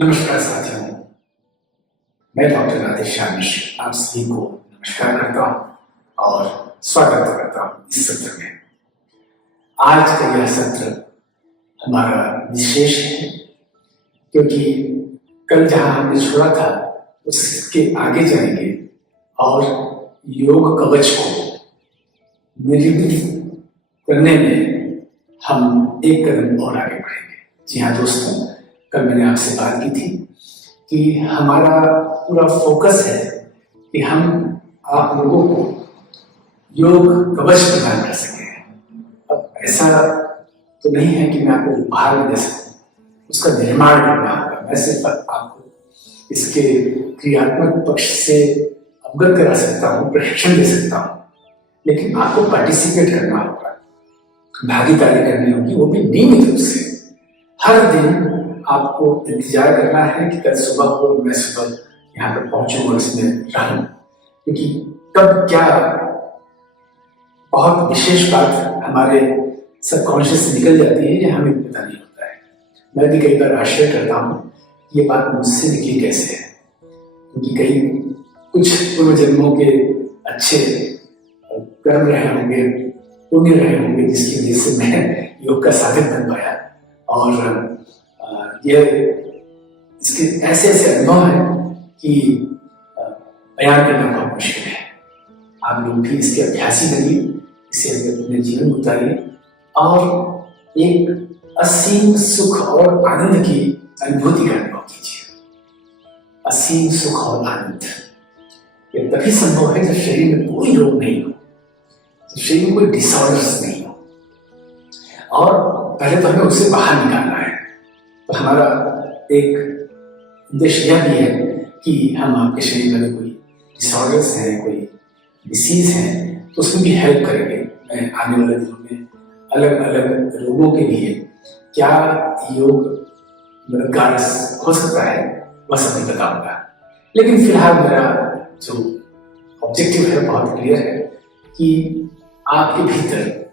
नमस्कार साथियों, मैं डॉक्टर राधेश्याम मिश्र आप सभी को नमस्कार करता हूँ और स्वागत करता हूँ इस सत्र में। आज का यह सत्र हमारा विशेष है क्योंकि कल जहाँ हमने छोड़ा था उसके आगे जाएंगे और योग कवच को निर्मित करने में हम एक कदम और आगे बढ़ेंगे। जी हाँ दोस्तों, कल मैंने आपसे बात की थी कि हमारा पूरा फोकस है कि हम आप लोगों को योग कवच प्रदान कर सकें। अब ऐसा तो नहीं है कि मैं आपको उपहार में दे सकूं, उसका निर्माण करना होगा। मैं सिर्फ आपको इसके क्रियात्मक पक्ष से अवगत करा सकता हूँ, प्रशिक्षण दे सकता हूँ, लेकिन आपको पार्टिसिपेट करना होगा, भागीदारी करनी होगी, वो भी नियमित रूप से। हर दिन आपको इंतजार करना है कि कल सुबह को मैं सुबह यहाँ पर पहुंचूं और इसमें रहूं, क्योंकि कब क्या बहुत विशेष बात हमारे सबकॉन्शियस से निकल जाती है ये हमें पता नहीं होता है। मैं भी कई बार आश्चर्य करता हूँ ये बात मुझसे निकली कैसे है, क्योंकि कहीं कुछ पूर्व जन्मों के अच्छे कर्म रहे होंगे, पुण्य रहे होंगे, जिसकी वजह से मैं योग का साधक बन पाया। और ये इसके ऐसे ऐसे अनुभव हैं कि बयान करना बहुत मुश्किल है। आप लोग भी इसके अभ्यासी बनिए, इसे अपने जीवन में उतारिए और एक असीम सुख और आनंद की अनुभूति का अनुभव कीजिए। असीम सुख और आनंद ये तभी संभव है जब शरीर में कोई रोग नहीं हो, जब शरीर में कोई डिसऑर्डर्स नहीं हो, और पहले तो हमें उससे बाहर निकालना है। तो हमारा एक उद्देश्य यह भी है कि हम आपके शरीर में कोई डिसऑर्डर्स हैं, कोई डिसीज हैं, तो उसमें भी हेल्प करेंगे। मैं आने वाले दिनों में अलग अलग रोगों के लिए क्या योग मददगार हो सकता है वह सभी बताऊंगा। लेकिन फिलहाल मेरा जो ऑब्जेक्टिव है बहुत क्लियर है कि आपके भीतर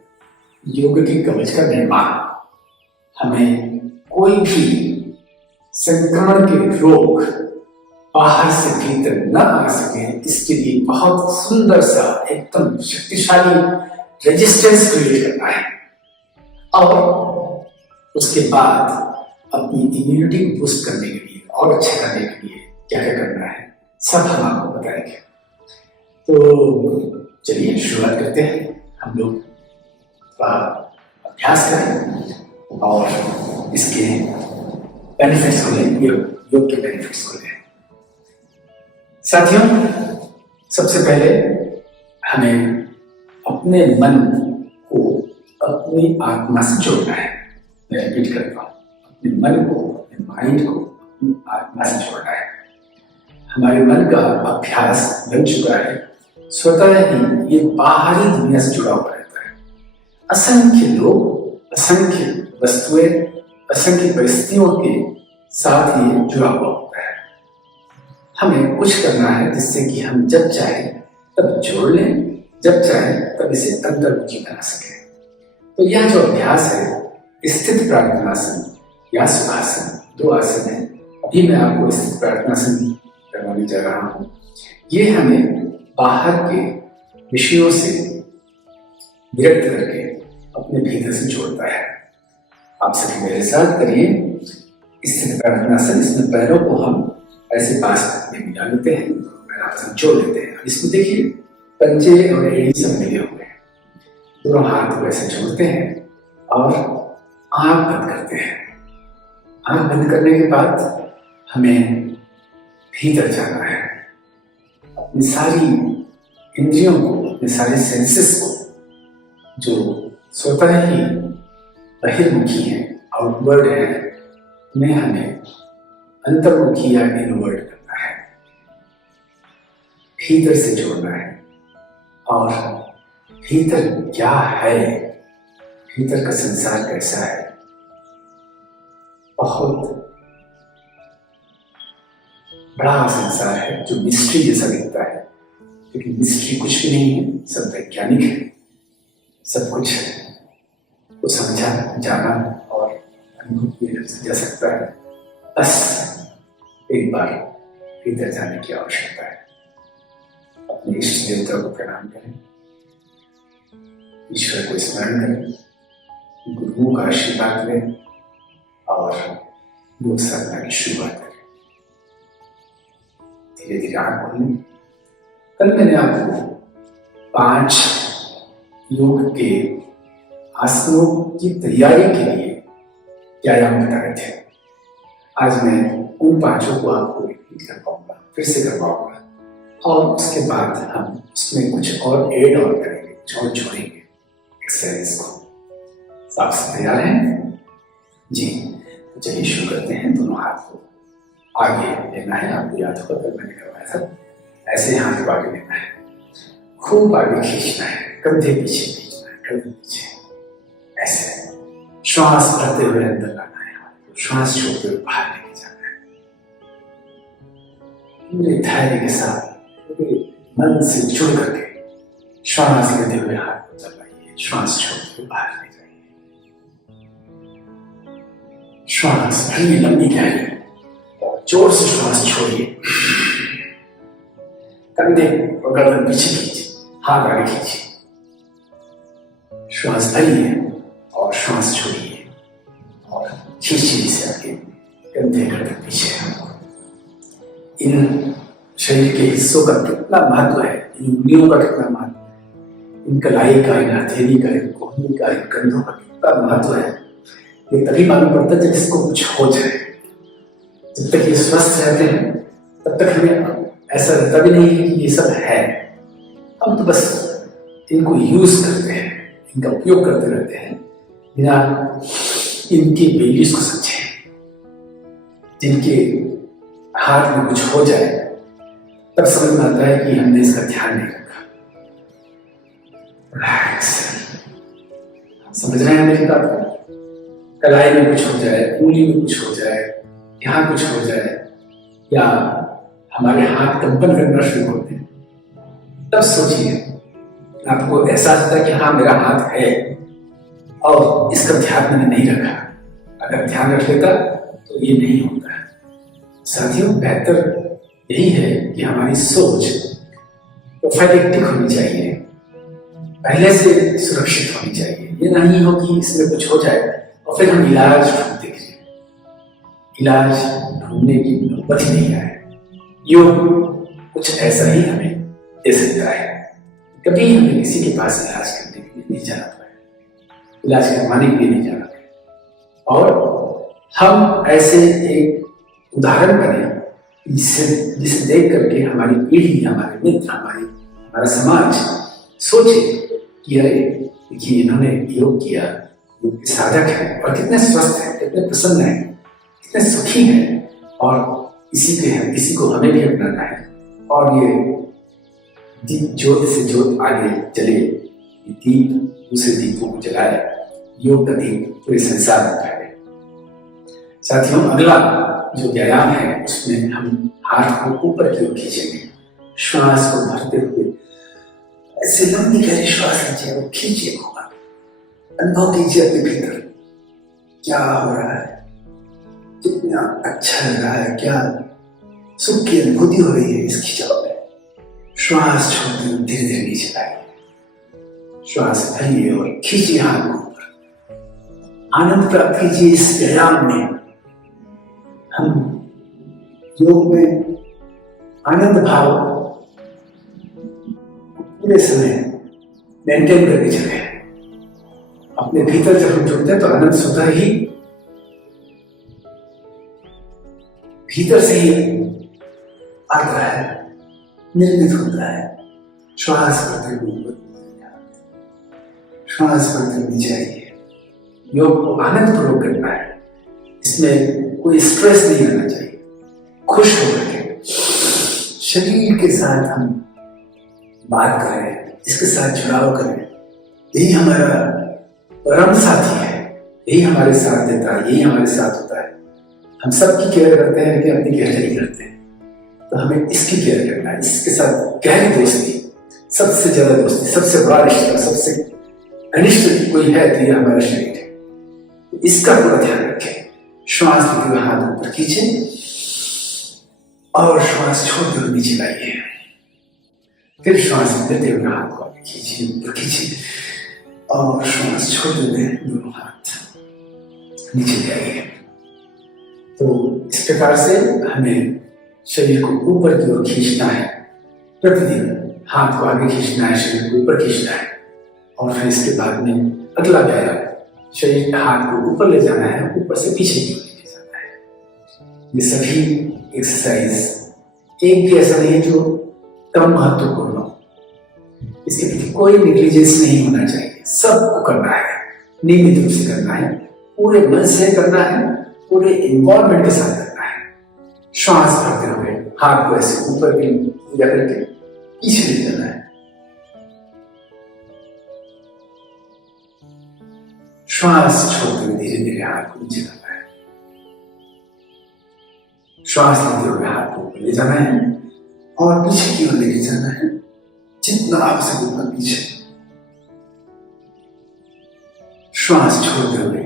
योग के कवच का निर्माण, हमें कोई भी संक्रमण के रोग बाहर से भीतर न आ सके, इसके लिए बहुत सुंदर सा एकदम शक्तिशाली रेजिस्टेंस क्रिएट करना है। और उसके बाद अपनी इम्यूनिटी को बूस्ट करने के लिए और अच्छा करने के लिए क्या क्या करना है सब हम आपको बताएंगे। तो चलिए शुरुआत करते हैं। हम लोग अभ्यास करें और इसके बेनिफिट्स को लें, योग के बेनिफिट्स को लें। साथियों, सबसे पहले हमें अपने मन को अपनी आत्मा से जोड़ना है। मैं रिपीट करता हूँ, अपने मन को, अपने माइंड को अपनी आत्मा से जोड़ना है। हमारे मन का अभ्यास बन चुका है, स्वतः ही ये बाहरी दुनिया से जुड़ा हुआ रहता है। असंख्य लोग, असंख्य वस्तुएं, असंख्य परिस्थितियों के साथ ये जुड़ा हुआ होता है। हमें कुछ करना है जिससे कि हम जब चाहे तब जोड़ लें, जब चाहे तब इसे अंतर्मुखी बना सकें। तो यह जो अभ्यास है, स्थित प्रार्थनासन या सुखासन, दो आसन है। अभी मैं आपको स्थित प्रार्थनासन करवाने जा रहा हूँ। ये हमें बाहर के विषयों से विरक्त करके अपने भीतर से जोड़ता है। आप सभी मेरे साथ करिए स्थित प्रार्थनासन। इसमें पैरों को हम ऐसे पास में मिला लेते हैं, पैर आपस में जोड़ लेते हैं। इसमें देखिए पंजे और एड़ी सब मिले हुए हैं। दोनों हाथ को ऐसे जोड़ते हैं और आंख बंद करते हैं। आंख बंद करने के बाद हमें भीतर जाना है, अपनी सारी इंद्रियों को, अपने सारे सेंसेस को, जो स्वतः ही बहिर्मुखी है, आउटवर्ड है, उन्हें हमें अंतर्मुखी या इनवर्ड करना है, भीतर से जोड़ना है। और भीतर क्या है, भीतर का संसार कैसा है, बहुत बड़ा संसार है जो मिस्ट्री जैसा दिखता है, लेकिन मिस्ट्री कुछ भी नहीं है, सब वैज्ञानिक है। सब कुछ को समझा, जाना और अनुभव किया जा सकता है। बस एक बार भीतर जाने की आवश्यकता है। अपने इष्ट देवता को प्रणाम करें, ईश्वर को स्मरण करें, गुरुओं का आशीर्वाद लें और योग साधना की शुरुआत करें। धीरे धीरे आंख खोलें। कल मैंने आपको 5 योग के आसनों की तैयारी के लिए व्यायाम बताए थे। आज मैं उन 5 को आपको रिपीट कर पाऊंगा, फिर से कर पाऊंगा, और उसके बाद हम उसमें कुछ और ऐड ऑन करेंगे, कुछ और जोड़ेंगे एक्सरसाइज को। आप सब तैयार हैं? जी, तो चलिए शुरू करते हैं। दोनों हाथ को आगे लेना है। आपको याद होगा कल मैंने करवाया था, ऐसे हाथ को आगे लेना है, खूब आगे खींचना है, कंधे पीछे खींचना है, कंधे पीछे, ऐसे श्वास भरते हुए अंदर लाना है, हाथ को श्वास छोड़ते हुए बाहर लेके जाना है। पूरे धैर्य के साथ मन से जुड़ करके श्वास लेते हुए हाथ को चलाइए, श्वास छोड़ते हुए बाहर ले जाइए। श्वास भरिए लंबी गहरी, जोर से श्वास छोड़िए, कंधे और गर्दन पीछे खींचिए, हाथ आगे खींचिए, श्वास भरिए और श्वास छोड़िए और खींचिए से आगे, कंधे गर्दन पीछे। इन शरीर के हिस्सों का कितना महत्व है, इन उंगलियों का कितना महत्व है, इन कलाई का, इन हथेली का, इन कोहनी का, इन कंधों का कितना महत्व है, ये तभी मालूम पड़ता है जब इसको कुछ हो जाए। जब तक ये स्वस्थ रहते हैं तब तक हमें ऐसा लगता भी नहीं है कि ये सब है। हम तो बस इनको यूज करते हैं, इनका उपयोग करते रहते हैं बिना इनकी वैल्यूज को समझे। जिनके हाथ में कुछ हो जाए तब समझ में आता है कि हमने इसका ध्यान नहीं रखा। रिलैक्स, समझ रहे हैं मेरी बात को? कलाई में कुछ हो जाए, उंगली में कुछ हो जाए, यहाँ कुछ हो जाए, या हमारे हाथ कंपन करना शुरू होते हैं, तब सोचिए आपको एहसास होता है कि हाँ मेरा हाथ है और इसका ध्यान मैंने नहीं रखा। अगर ध्यान रख लेता तो ये नहीं होता है। साथियों, बेहतर यही है कि हमारी सोच प्रोफाइलेक्टिक होनी चाहिए, पहले से सुरक्षित होनी चाहिए। ये नहीं हो कि इसमें कुछ हो जाए और फिर हम इलाज ढूंढते हैं। इलाज ढूंढने की नौबत ही नहीं आए। योग कुछ ऐसा ही हमें दे सकता है। कभी हमें किसी के पास इलाज करने के लिए नहीं जाना पड़े, इलाज करवाने के लिए नहीं जाना पड़े, और हम ऐसे एक उदाहरण बने जिसे देख करके हमारी पीढ़ी, हमारे मित्र, हमारा समाज सोचे कि अरे देखिए इन्होंने योग किया, योग के साधक हैं और कितने स्वस्थ हैं, कितने प्रसन्न हैं, कितने सुखी हैं, और इसी को हमें भी अपनाना है। और ये दीप ज्योत से ज्योत आगे जले, ये दीप दूसरे दीपों को जलाए, योग का दीप पूरे संसार में फैले। साथियों, अगला जो व्यायाम है उसमें हम हाथ को ऊपर की ओर खींचेंगे, श्वास को भरते हुए ऐसे लंबी गहरी श्वास लीजिए और खींचिए खूब। अनुभव कीजिए अपने भीतर क्या हो रहा है, कितना अच्छा लग रहा है, क्या सुख की अनुभूति हो रही है इस खिंचाव में। श्वास छोड़ते हुए धीरे धीरे नीचे लाइए, श्वास भरिए और खींचिए हाथ को ऊपर। आनंद प्राप्त कीजिए इस व्यायाम में। हम योग में आनंद भाव पूरे समय मेंटेन करके चले। अपने भीतर जब हम जुड़ते हैं तो आनंद स्वतः ही भीतर से ही आता है, निर्मित होता है। श्वास भरते हुए श्वास भरते हुए जाइए। योग को आनंद पूर्वक करना है, इसमें कोई स्ट्रेस नहीं आना चाहिए। खुश होकर के शरीर के साथ हम बात करें, इसके साथ जुड़ाव करें, यही हमारा परम साथी है, यही हमारे साथ देता है, यही हमारे साथ होता है। हम सबकी केयर करते हैं लेकिन अपनी केयर नहीं करते हैं, तो हमें इसकी केयर करना है, इसके साथ गहरी दोस्ती, सबसे ज्यादा दोस्ती, सबसे बड़ा रिश्ता, सबसे घनिष्ठ कोई है तो ये हमारा शरीर है। इसका पूरा ध्यान रखें। श्वास लेते हुए हाथ ऊपर खींचे, और श्वास छोड़ते हुए नीचे लाइए। फिर श्वास लेते हुए हाथ को आगे खींचिए, ऊपर खींचिए और श्वास छोड़ते हुए दोनों हाथ नीचे ले आइए। तो इस प्रकार से हमें शरीर को ऊपर की ओर खींचना है। प्रतिदिन हाथ को आगे खींचना है, शरीर को ऊपर खींचना है। और फिर इसके बाद में अगला व्यायाम, शरीर हाथ को ऊपर ले जाना है, ऊपर से पीछे की ओर लेके जाना है। ये सभी एक्सरसाइज एक भी ऐसा नहीं है जो कम महत्वपूर्ण हो। इसके प्रति कोई नेग्लिजेंस नहीं होना चाहिए। सबको करना है, नियमित रूप से करना है, पूरे मन से करना है, पूरे इन्वॉल्वमेंट के साथ करना है। श्वास भरते हुए हाथ को ऐसे ऊपर भी पूजा करके पीछे ले जाना है। श्वास छोड़ते हुए धीरे धीरे हाथ को नीचे लाना है। श्वास लेते हुए हाथ को ऊपर ले जाना है और पीछे की ओर लेके जाना है, जितना आप सके उतना पीछे। श्वास छोड़ते हुए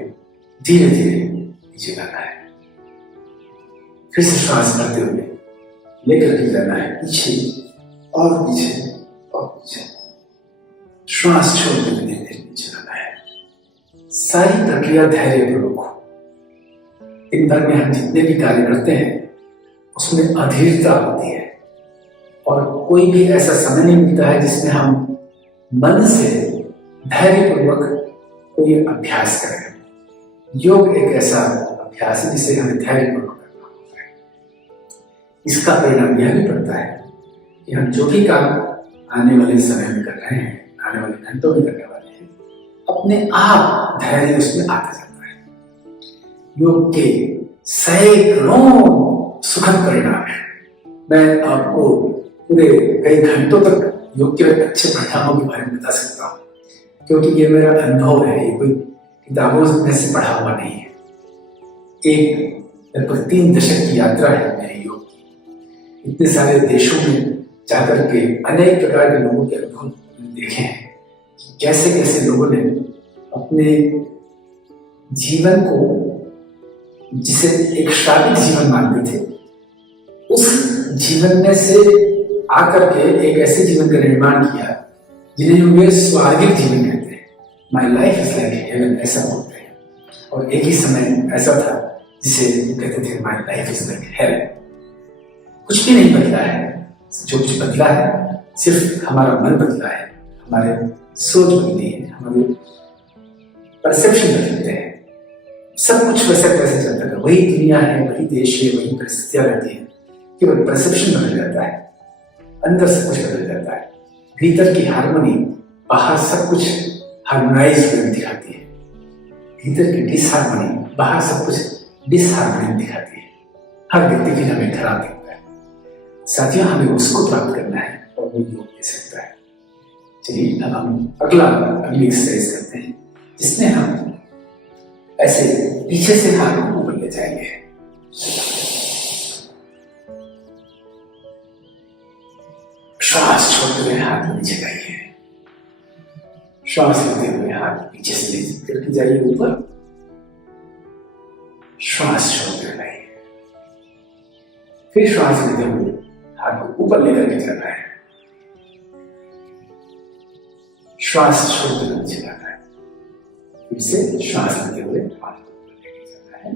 धीरे धीरे नीचे लाना है। फिर से श्वास करते हुए लेकर के जाना है पीछे और पीछे और पीछे। श्वास छोड़ते हुए धीरे धीरे नीचे लाना है। सारी प्रक्रिया धैर्यपूर्वक हो। दिन भर में हम जितने भी कार्य करते हैं उसमें अधीरता होती है और कोई भी ऐसा समय नहीं मिलता है जिसमें हम मन से धैर्यपूर्वक कोई अभ्यास करें। योग एक ऐसा अभ्यास है जिसे हमें धैर्यपूर्वक करना होता है। इसका परिणाम यह भी पड़ता है कि हम जो भी काम आने वाले समय में कर रहे हैं, आने वाले घंटों में करने वाले हैं, अपने आप धैर्य उसमें आता जाता है। योग के सैकड़ों सुखद परिणाम है। मैं आपको पूरे कई घंटों तक योग के अच्छे परिणामों के बारे में बता सकता हूँ, क्योंकि ये मेरा अनुभव है, ये कोई किताबों में से पढ़ा हुआ नहीं है। एक लगभग 3 दशक की यात्रा है मेरी योग की। इतने सारे देशों में जाकर के अनेक प्रकार के लोगों के अनुभव देखे हैं, कैसे कैसे लोगों ने अपने जीवन को, जिसे एक शारीरिक जीवन मानते थे, उस जीवन में से आकर के एक ऐसे जीवन का निर्माण किया जिन्हें वे स्वर्गिक जीवन कहते हैं। My life is like heaven, ऐसा बोलते हैं। और एक ही समय ऐसा था जिसे कहते थे my life is like hell. कुछ भी नहीं बदला है, जो कुछ बदला है सिर्फ हमारा मन बदला है, हमारे सोच बदली है, हमारे परसेप्शन बदलते हैं। सब कुछ वैसा कैसे चलता है, वही दुनिया है, वही देश है, वही परिस्थितियां रहती है, केवल परसेप्शन बदल जाता है, अंदर सब कुछ बदल जाता है। भीतर की हार्मनी बाहर सब कुछ हार्मोनाइज दिखाती है, भीतर की डिसहार्मनी बाहर सब कुछ डिसहार्मनी दिखाती है। हर व्यक्ति की हमें खराब दिखता है। साथियों, हमें उसको प्राप्त करना है और वो योग दे सकता है। चलिए अब हम अगली एक्सरसाइज करते हैं, जिसमें हम ऐसे पीछे से हाथ को ऊपर ले जाएंगे। श्वास छोड़ते हुए हाथ को नीचे लाइए। श्वास लेते हुए हाथ पीछे से लेकर जाइए ऊपर। श्वास छोड़ते हुए लाइए। फिर श्वास लेते हुए हाथ को ऊपर लेकर के जाना है। श्वास छोड़ते हुए नीचे लाना है। फिर से श्वास लेते हुए हाथ को ऊपर लेकर जाना है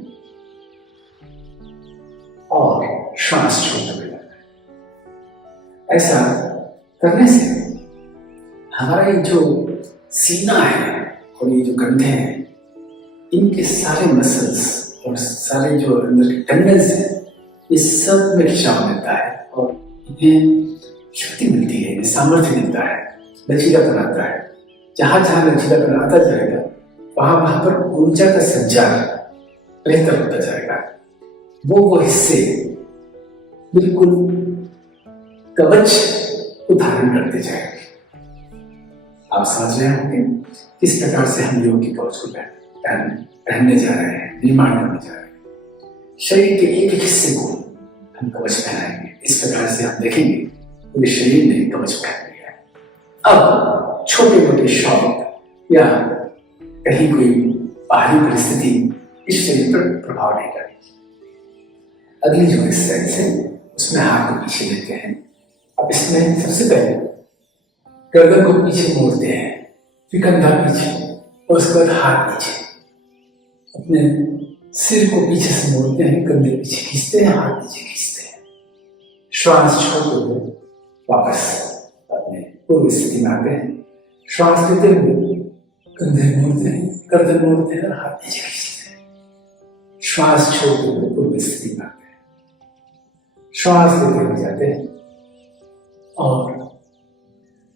और श्वास छोड़ते हुए लाना है। ऐसा करने से हमारा ये जो सीना है और ये जो कंधे हैं, इनके सारे मसल्स और सारे जो अंदर के टेंडन्स हैं, ये सब में खिंचाव मिलता है और इन्हें शक्ति मिलती है, इन्हें सामर्थ्य मिलता है, लचीलापन आता है। जहां जहां लचीलापन आता जाएगा वहां पर ऊर्जा का संचार बेहतर होता जाएगा। वो हिस्से बिल्कुल कवच को धारण करते जाएंगे। आप समझ रहे होंगे किस प्रकार से हम योग के कवच को पहनने जा रहे हैं, निर्माण करने जा रहे हैं। शरीर के एक एक हिस्से को हम कवच पहनाएंगे। इस प्रकार से हम देखेंगे पूरे शरीर ने कवच पहन लिया है। अब छोटे मोटे शौक या कहीं कोई बाहरी परिस्थिति इस शरीर पर प्रभाव नहीं करेगी। अगली जो एक्सरसाइज है उसमें हाथ को पीछे लेते हैं। अब इसमें सबसे पहले गर्दन को पीछे मोड़ते हैं, फिर कंधा पीछे और उसके बाद हाथ नीचे। अपने सिर को पीछे से मोड़ते हैं, कंधे पीछे खींचते हैं, हाथ नीचे खींचते हैं। श्वास छोड़ते हुए वापस अपने पूर्व स्थिति में आते हैं। श्वास लेते हुए कंधे मोड़ते हैं, गर्दन मोड़ते हैं और हाथ नीचे खींचते हैं। श्वास छोड़ते हुए पूर्व स्थिति में आते हैं। श्वास लेते हुए जाते हैं और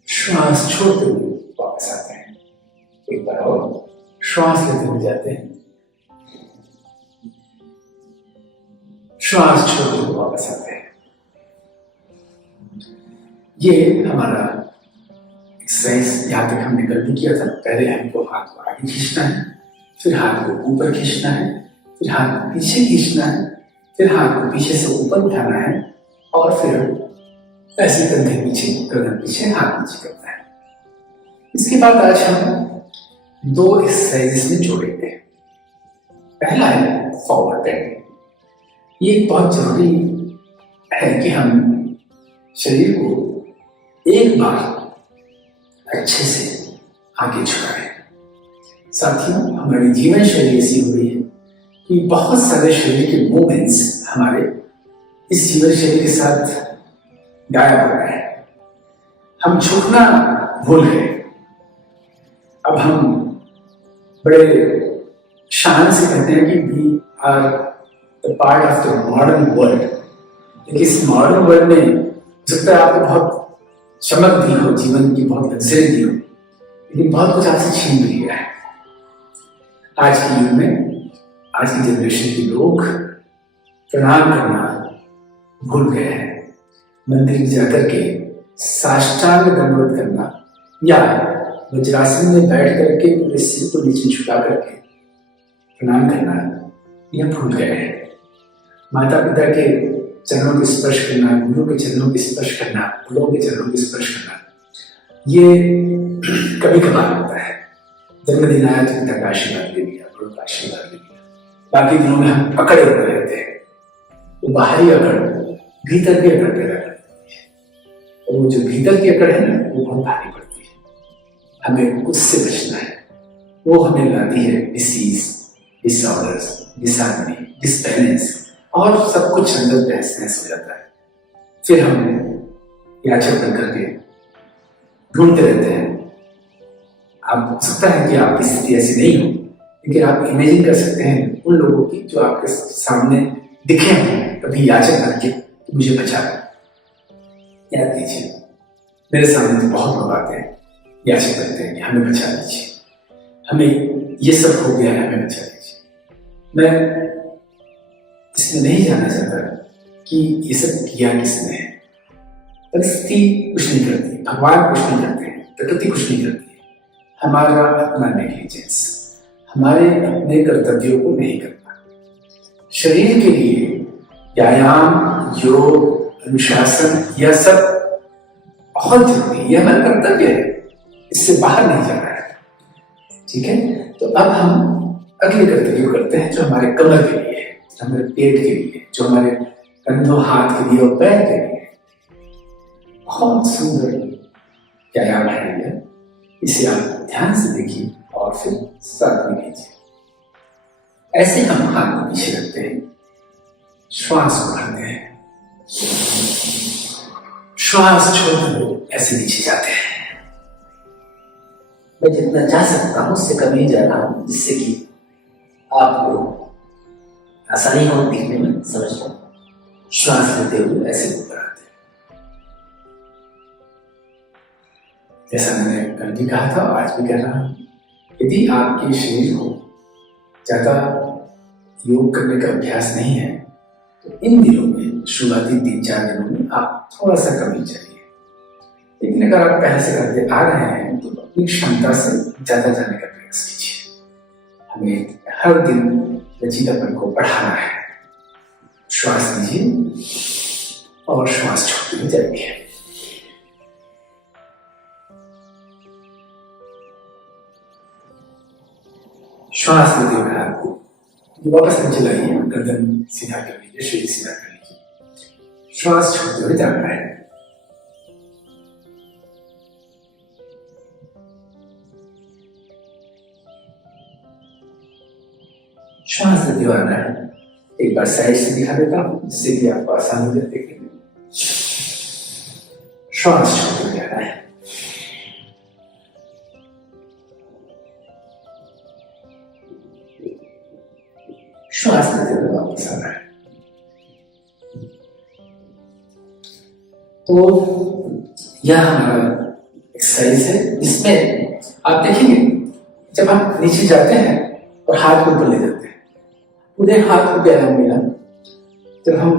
श्वास छोड़ते हुए वापस आते हैं। एक बार और श्वास लेते हुए जाते हैं, श्वास छोड़ते हुए वापस आते हैं। ये हमारा एक्सरसाइज यहाँ तक हमने कल भी किया था। पहले हमको हाथ को आगे खींचना है, फिर हाथ को ऊपर खींचना है, फिर हाथ को पीछे खींचना है, फिर हाथ को पीछे से ऊपर उठाना है और फिर ऐसे कंधे पीछे, गर्दन पीछे, हाथ नीचे करना है। इसके बाद आज हम 2 एक्सरसाइजेस में जोड़ेंगे। पहला है फॉरवर्ड बेंडिंग। ये बहुत जरूरी है कि हम शरीर को एक बार अच्छे से आगे झुकाएं। साथियों, हमारी जीवन शैली ऐसी हो गई है कि बहुत सारे शरीर के मूवमेंट्स हमारे इस जीवन शैली के साथ गायब हो गए हैं। हम झुकना भूल गए। अब हम बड़े शान से कहते हैं कि we are the part of the modern world. लेकिन इस मॉडर्न वर्ल्ड में हो सकता है आपको बहुत चमक दी हो, जीवन की बहुत लग्जरी दी हो, लेकिन बहुत कुछ आपसे छीन भी लिया है। आज के युग में, आज की जनरेशन के लोग प्रणाम करना भूल गए हैं। मंदिर जाकर के साष्टांग दंडवत करना या वज्रासन में बैठ करके पूरे सिर को नीचे झुका करके प्रणाम करना यह भूल गए हैं। माता पिता के चरणों के स्पर्श करना, गुरु के चरणों के स्पर्श करना, गुरुओं के चरणों के स्पर्श करना, ये कभी कभार होता है। जन्मदिन आया तो पिता का आशीर्वाद ले लिया, गुरु का आशीर्वाद ले लिया। बाकी दिनों में हम अकड़े हुए रहते हैं। वो बाहरी अकड़ भीतर की अकड़ पैदा कर देती है, और वो जो भीतर की अकड़ है ना, वो बहुत भारी पड़ती है। हमें उससे बचना है। वो हमें लाती है डिसीज, डिसऑर्डर्स, डिसहार्मनी, डिसबैलेंस और सब कुछ अंदर तहस नहस हो जाता है। फिर हम याचक बन करके ढूंढते रहते हैं। आप हो सकता है कि आपकी स्थिति ऐसी नहीं हो, लेकिन आप इमेजिन कर सकते हैं उन लोगों की जो आपके सामने दिखे हैं कभी याचक बन के कि मुझे बचा। याद कीजिए, मेरे सामने तो बहुत लोग आते हैं, याचक बनते हैं कि हमें बचा लीजिए, हमें ये सब हो गया है, हमें बचा लीजिए। मैं इसमें नहीं जानना चाहता कि ये सब किया किसने है। परिस्थिति कुछ नहीं करती, भगवान कुछ नहीं करते, प्रकृति कुछ नहीं करती। हमारा अपना नेग्लिजेंस, हमारे अपने कर्तव्यों को नहीं करना। शरीर के लिए व्यायाम, योग, अनुशासन, यह सब बहुत जरूरी है। यह हमारा कर्तव्य है, इससे बाहर नहीं जाना है। ठीक है, तो अब हम अगले कर्तव्य करते हैं जो हमारे कमर के लिए, हमारे पेट के लिए, जो हमारे कंधों, हाथ के लिए और पैर के लिए। बहुत सुंदर व्यायाम है यह। इसे आप ध्यान से देखिए और फिर साथ में कीजिए। ऐसे हम हाथ को पीछे रखते हैं, श्वास को भरते हैं, श्वास छोड़ते हुए ऐसे नीचे जाते हैं। मैं जितना जा सकता हूं उससे कम ही जा रहा हूं, जिससे कि आपको आसानी हो दिखने में, समझना। श्वास लेते हुए ऐसे ऊपर आते हैं। जैसा मैंने कल भी कहा था, आज भी कह रहा हूं, यदि आपके शरीर को ज्यादा योग करने का अभ्यास नहीं है तो इन दिनों में, शुरुआती 3-4 दिनों में आप थोड़ा सा कम ही चलिए। लेकिन अगर आप पहले से करते आ रहे हैं तो अपनी क्षमता से ज्यादा जाने का प्रयास कीजिए। हमें हर दिन लचीलापन को बढ़ाना है। श्वास लीजिए और श्वास छोड़ते हुए जाइए। श्वास लेते हुए हाथ को वापस नीचे लाइए, गर्दन सीधा कर लीजिए, शरीर सीधा कर लीजिए। श्वास छोड़ते हुए जाना है। श्वास लेते हुए आना है। एक बार साइड से दिखा देता हूं जिससे कि आपको आसान हो जाए देखने में। श्वास छोड़ते हुए आना है। श्वास लेते हुए वापस आना है। तो यह हमारा एक्सरसाइज है जिसमें आप देखेंगे जब हम नीचे जाते हैं और हाथ को ऊपर ले जाते हैं, पूरे हाथ को व्यायाम मिला। जब हम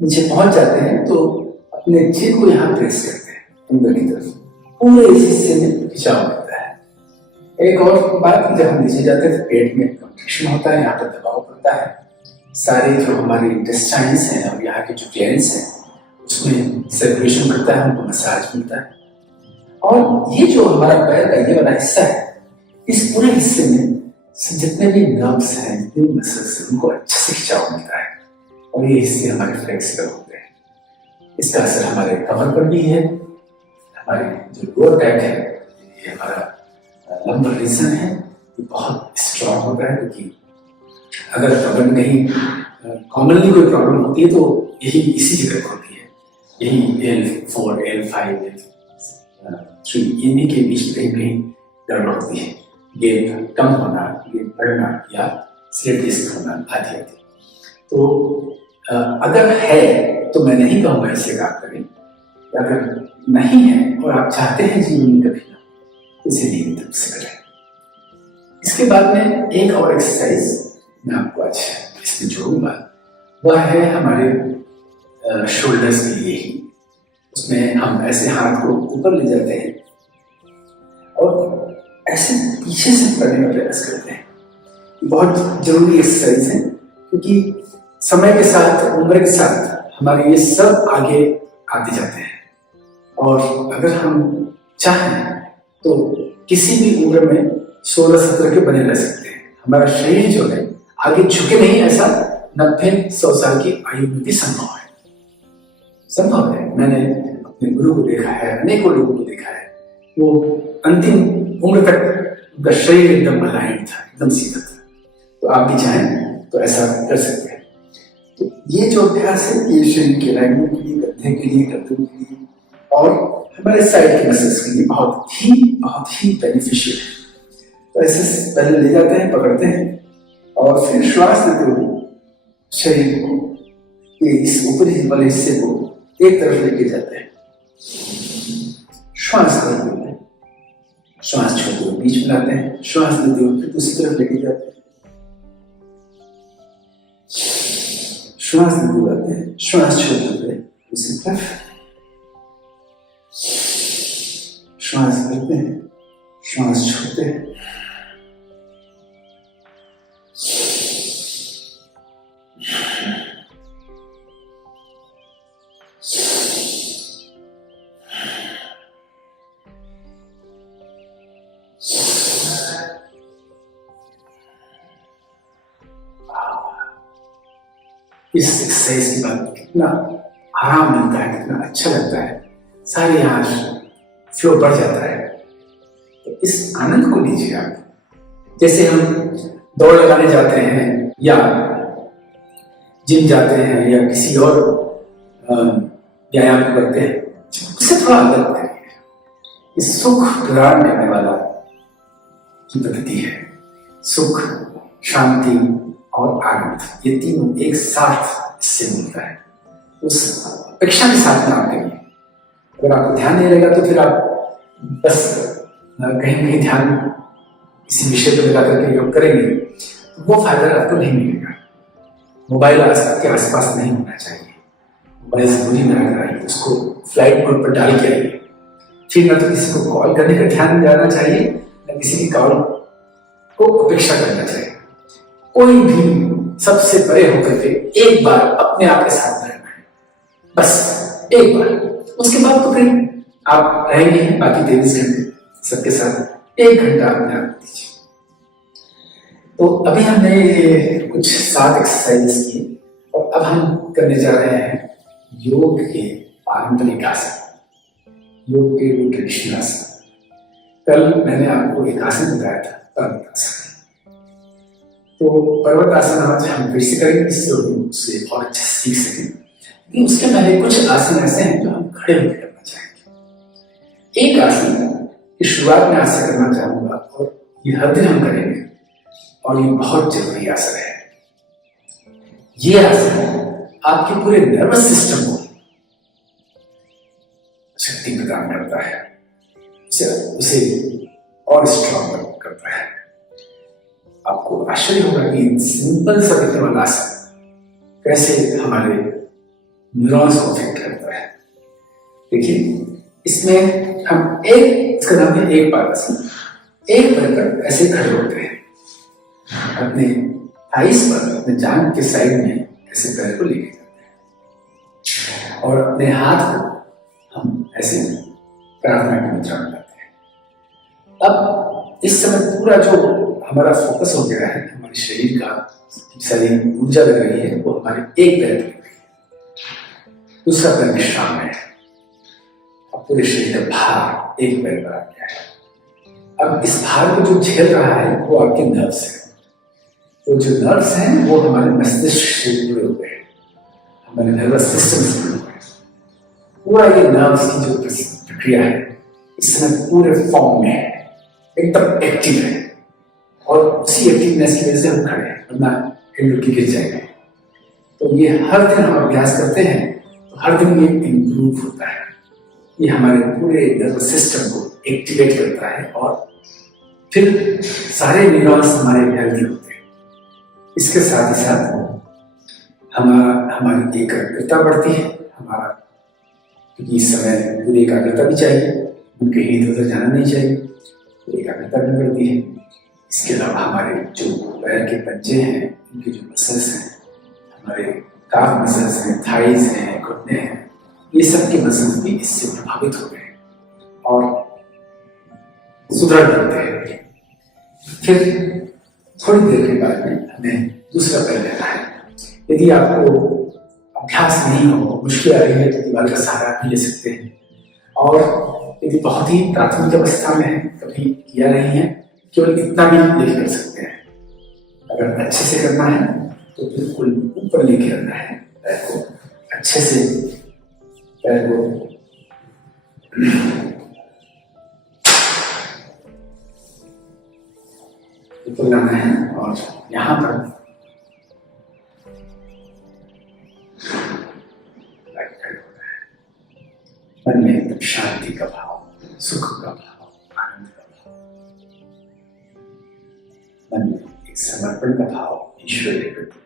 नीचे पहुंच जाते हैं तो अपने जेब को यहाँ प्रेस करते हैं अंदर की तरफ, पूरे इस हिस्से में खिंचाव होता है। एक और बात, जब हम नीचे जाते हैं तो पेट में कंप्रेशन होता है, यहाँ पर दबाव पड़ता है। सारे जो हमारे इंटेस्टाइन्स हैं और यहाँ के जो ग्लैंड्स हैं उसमें सर्कुलेशन करता है, हमको मसाज मिलता है। और ये जो हमारा पैर का ये वाला हिस्सा है, इस पूरे हिस्से में जितने भी नर्व्स हैं, जितने भी मसल्स हैं, उनको अच्छे से खिंचाव मिलता है और ये हिस्से हमारे फ्लेक्सिबल होते हैं। इसका असर हमारे कमर पर भी है। हमारे जो लोअर बैक है, ये हमारा लंबर रीजन है, ये बहुत स्ट्रॉन्ग होता है। क्योंकि अगर कमर में कहीं कॉमनली कोई प्रॉब्लम होती है तो यही इसी जगह पर होती है। यही L4, L5, L3 इन्हीं के बीच में कहीं कहीं गड़बड़ होती है। गेंद कम होना, गेंद बढ़ना या स्लेटिस्ट होना आदि आदि। तो अगर है तो मैं नहीं कहूँगा इसे काम करें। अगर नहीं है और आप चाहते हैं जीवन में कभी ना, तो इसे नियमित रूप से करें। इसके बाद में एक और एक्सरसाइज मैं आपको आज इसमें जोड़ूंगा, वह है हमारे शोल्डर्स के लिए ही। उसमें हम ऐसे हाथ को ऊपर ले जाते हैं और ऐसे पीछे से करने का प्रयास करते हैं। बहुत जरूरी एक्सरसाइज है क्योंकि समय के साथ, उम्र के साथ हमारे ये सब आगे आते जाते हैं। और अगर हम चाहें तो किसी भी उम्र में 16-17 के बने रह सकते हैं। हमारा शरीर जो है आगे झुके नहीं, ऐसा 90-100 साल की आयु में भी संभव है। संभव है। मैंने अपने गुरु को देखा है, अनेकों लोगों को देखा है, वो अंतिम उम्र तक उनका शरीर एकदम अलाइंड था, एकदम सीधा था। तो आप भी चाहें तो ऐसा कर सकते हैं। तो ये जो अभ्यास है ये शरीर के अलाइनमेंट के लिए, कंधे के लिए, गर्दन के लिए और हमारे साइड के मसल्स के लिए बहुत ही बेनिफिशियल है। तो ऐसे पहले ले जाते हैं, पकड़ते हैं और फिर श्वास लेते हुए शरीर को, इस ऊपरी वाले हिस्से को एक तरफ लेके जाते हैं। श्वास लेते हुए, श्वास छोड़ते हुए बीच में लाते हैं, श्वास लेते हुए फिर दूसरी तरफ लेके जाते हैं, श्वास लेते हुए आते हैं, श्वास छोड़ते हुए दूसरी तरफ, श्वास लेते हैं, श्वास छोड़ते हैं, इस एक्सरसाइज के बाद कितना आराम मिलता है, कितना अच्छा लगता है, सारे यहाँ फ्लो बढ़ जाता है। तो इस आनंद को लीजिए आप। जैसे हम दौड़ लगाने जाते हैं या जिम जाते हैं या किसी और व्यायाम करते हैं, उससे थोड़ा अलग करिए। इस सुख प्रदान करने वाला की पद्धति है। सुख, शांति और आनंद, ये तीनों एक साथ इससे मिलता है। उस अपेक्षा के साथ ना करिए। अगर आपको ध्यान नहीं रहेगा तो फिर आप बस कहीं कहीं ध्यान किसी विषय पर लगा करके योग करेंगे तो वो फायदा आपको नहीं मिलेगा। मोबाइल आपके आसपास नहीं होना चाहिए। मोबाइल से दूरी में रखना है, उसको फ्लाइट मोड पर डाल के आइए। फिर ना तो किसी को कॉल करने का ध्यान जाना चाहिए, न किसी की कॉल को अपेक्षा करना चाहिए। कोई भी सबसे बड़े होकर के एक बार अपने आप के साथ रहना है, बस एक बार। उसके बाद तो फिर आप रहेंगे बाकी 23 घंटे सबके साथ। 1 घंटा अपने आप दीजिए। तो अभी हमने कुछ 7 एक्सरसाइजेस किए और अब हम करने जा रहे हैं योग के पारंपरिक आसन, योग के वो ट्रेडिशनल आसन। कल मैंने आपको एक आसन बताया था, पर्वत आसन। तो पर्वत आसन आज हम फिर से करेंगे, जिससे उससे और अच्छे से सीख सकें। लेकिन उसके पहले कुछ आसन ऐसे हैं जो हम खड़े होकर करना चाहेंगे। एक आसन की शुरुआत में आज से करना चाहूंगा और ये हर दिन हम करेंगे और ये बहुत जरूरी आसन है। ये आसन आपके पूरे नर्वस सिस्टम को शक्ति प्रदान करता है, उसे और स्ट्रॉन्ग करता है। आपको आश्चर्य होगा कि सिंपल सा दिखने वाला आसन कैसे हमारे न्यूरॉन्स को अफेक्ट करता है। देखिए, इसमें हम इसका नाम है एक पाद आसन। एक पैर पर ऐसे खड़े होते हैं, अपने थाइस पर, अपने जांघ के साइड में ऐसे पैर को लेके जाते हैं और अपने हाथ को हम ऐसे प्रार्थना की मुद्रा में लाते हैं। अब इस समय पूरा जो हमारा फोकस हो गया है, हमारे शरीर का सारी ऊर्जा लग रही है वो हमारे एक पैर पर लग रही है। दूसरा पैर विश्राम में है। अब पूरे शरीर का भार एक पैर पर आ गया है। अब इस भार को जो झेल रहा है वो आपके नर्व्स है। तो जो नर्व्स हैं वो हमारे मस्तिष्क से जुड़े हुए हैं, हमारे नर्वस सिस्टम से जुड़े हुए हैं। पूरा ये नर्व्स की जो प्रक्रिया है इस समय पूरे फॉर्म में है, एकदम एक्टिव है और उसी एक्टिवनेस की वजह से हम खड़े हैं, वरना हिल के गिर जाएंगे। तो ये हर दिन हम अभ्यास करते हैं तो हर दिन ये इम्प्रूव होता है। ये हमारे पूरे नर्वस सिस्टम को एक्टिवेट करता है और फिर सारे न्यूरॉन्स हमारे हेल्दी होते हैं। इसके साथ ही साथ हमारी एकाग्रता बढ़ती है। क्योंकि इस समय पूरी एकाग्रता भी चाहिए, उनके इधर उधर जाना नहीं चाहिए, तो एकाग्रता भी बढ़ती है। इसके अलावा हमारे जो पैर के पंजे हैं, उनके जो मसल्स हैं, हमारे काफ मसल्स हैं, थाइज हैं, घुटने हैं, ये सब के मसल्स भी इससे प्रभावित होते हैं और सुदृढ़ करते हैं। फिर थोड़ी देर के बाद में हमें दूसरा पैर लेना है। यदि आपको अभ्यास नहीं हो, मुश्किल आ रही है, तो दीवार का सहारा भी ले सकते हैं। और यदि बहुत ही प्राथमिक अवस्था में है, कभी किया नहीं है, केवल इतना भी लेके कर सकते हैं। अगर अच्छे से करना है तो बिल्कुल ऊपर लेके आना है पैर को, अच्छे से पैर को ऊपर लाना है और यहाँ पर मन में एकदम शांति का भाव, सुख का भाव, आनंद का भाव, मन में एक समर्पण का भाव ईश्वर के प्रति।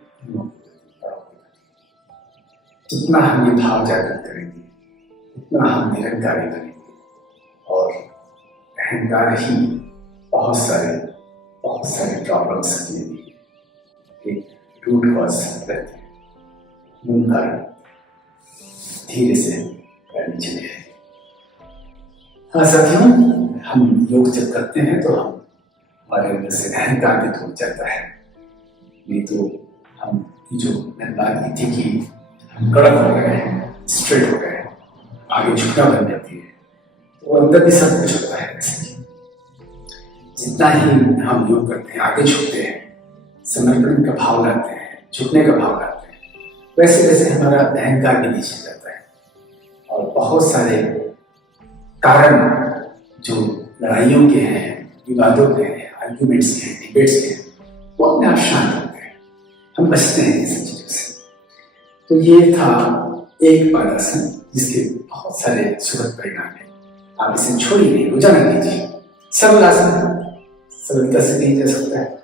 जितना हम ये भाव जागृत करेंगे उतना हम निरंकारी बनेंगे और अहंकार ही बहुत सारे प्रॉब्लम्स के लिए एक रूट कॉज रहते हैं। मूल कारण धीरे से करनी चाहिए। हाँ साथियों, हम योग जब करते हैं तो हमारे अंदर से अहंकार भी दूर जाता है। नहीं तो हम जो मैंने बात की थी कि हम कड़क हो गए हैं, स्ट्रेट हो गए हैं, आगे झुकना बन जाती है, तो अंदर भी सब कुछ होता है। जितना ही हम योग करते हैं, आगे झुकते हैं, समर्पण का भाव लाते हैं, झुकने का भाव लाते हैं, वैसे वैसे हमारा अहंकार भी नीचे जाता है और बहुत सारे कारण जो लड़ाइयों के हैं, विवादों के हैं, आर्ग्यूमेंट्स के हैं, डिबेट्स के हैं, वो अपने आप शांत होते हैं। हम बचते हैं इन सब चीजों से। तो ये था एक पादासन, जिसके बहुत सारे सुखद परिणाम हैं। आप इसे छोड़िए नहीं, रोजाना कीजिए। सरल आसन सरलता से नहीं जा सकता है।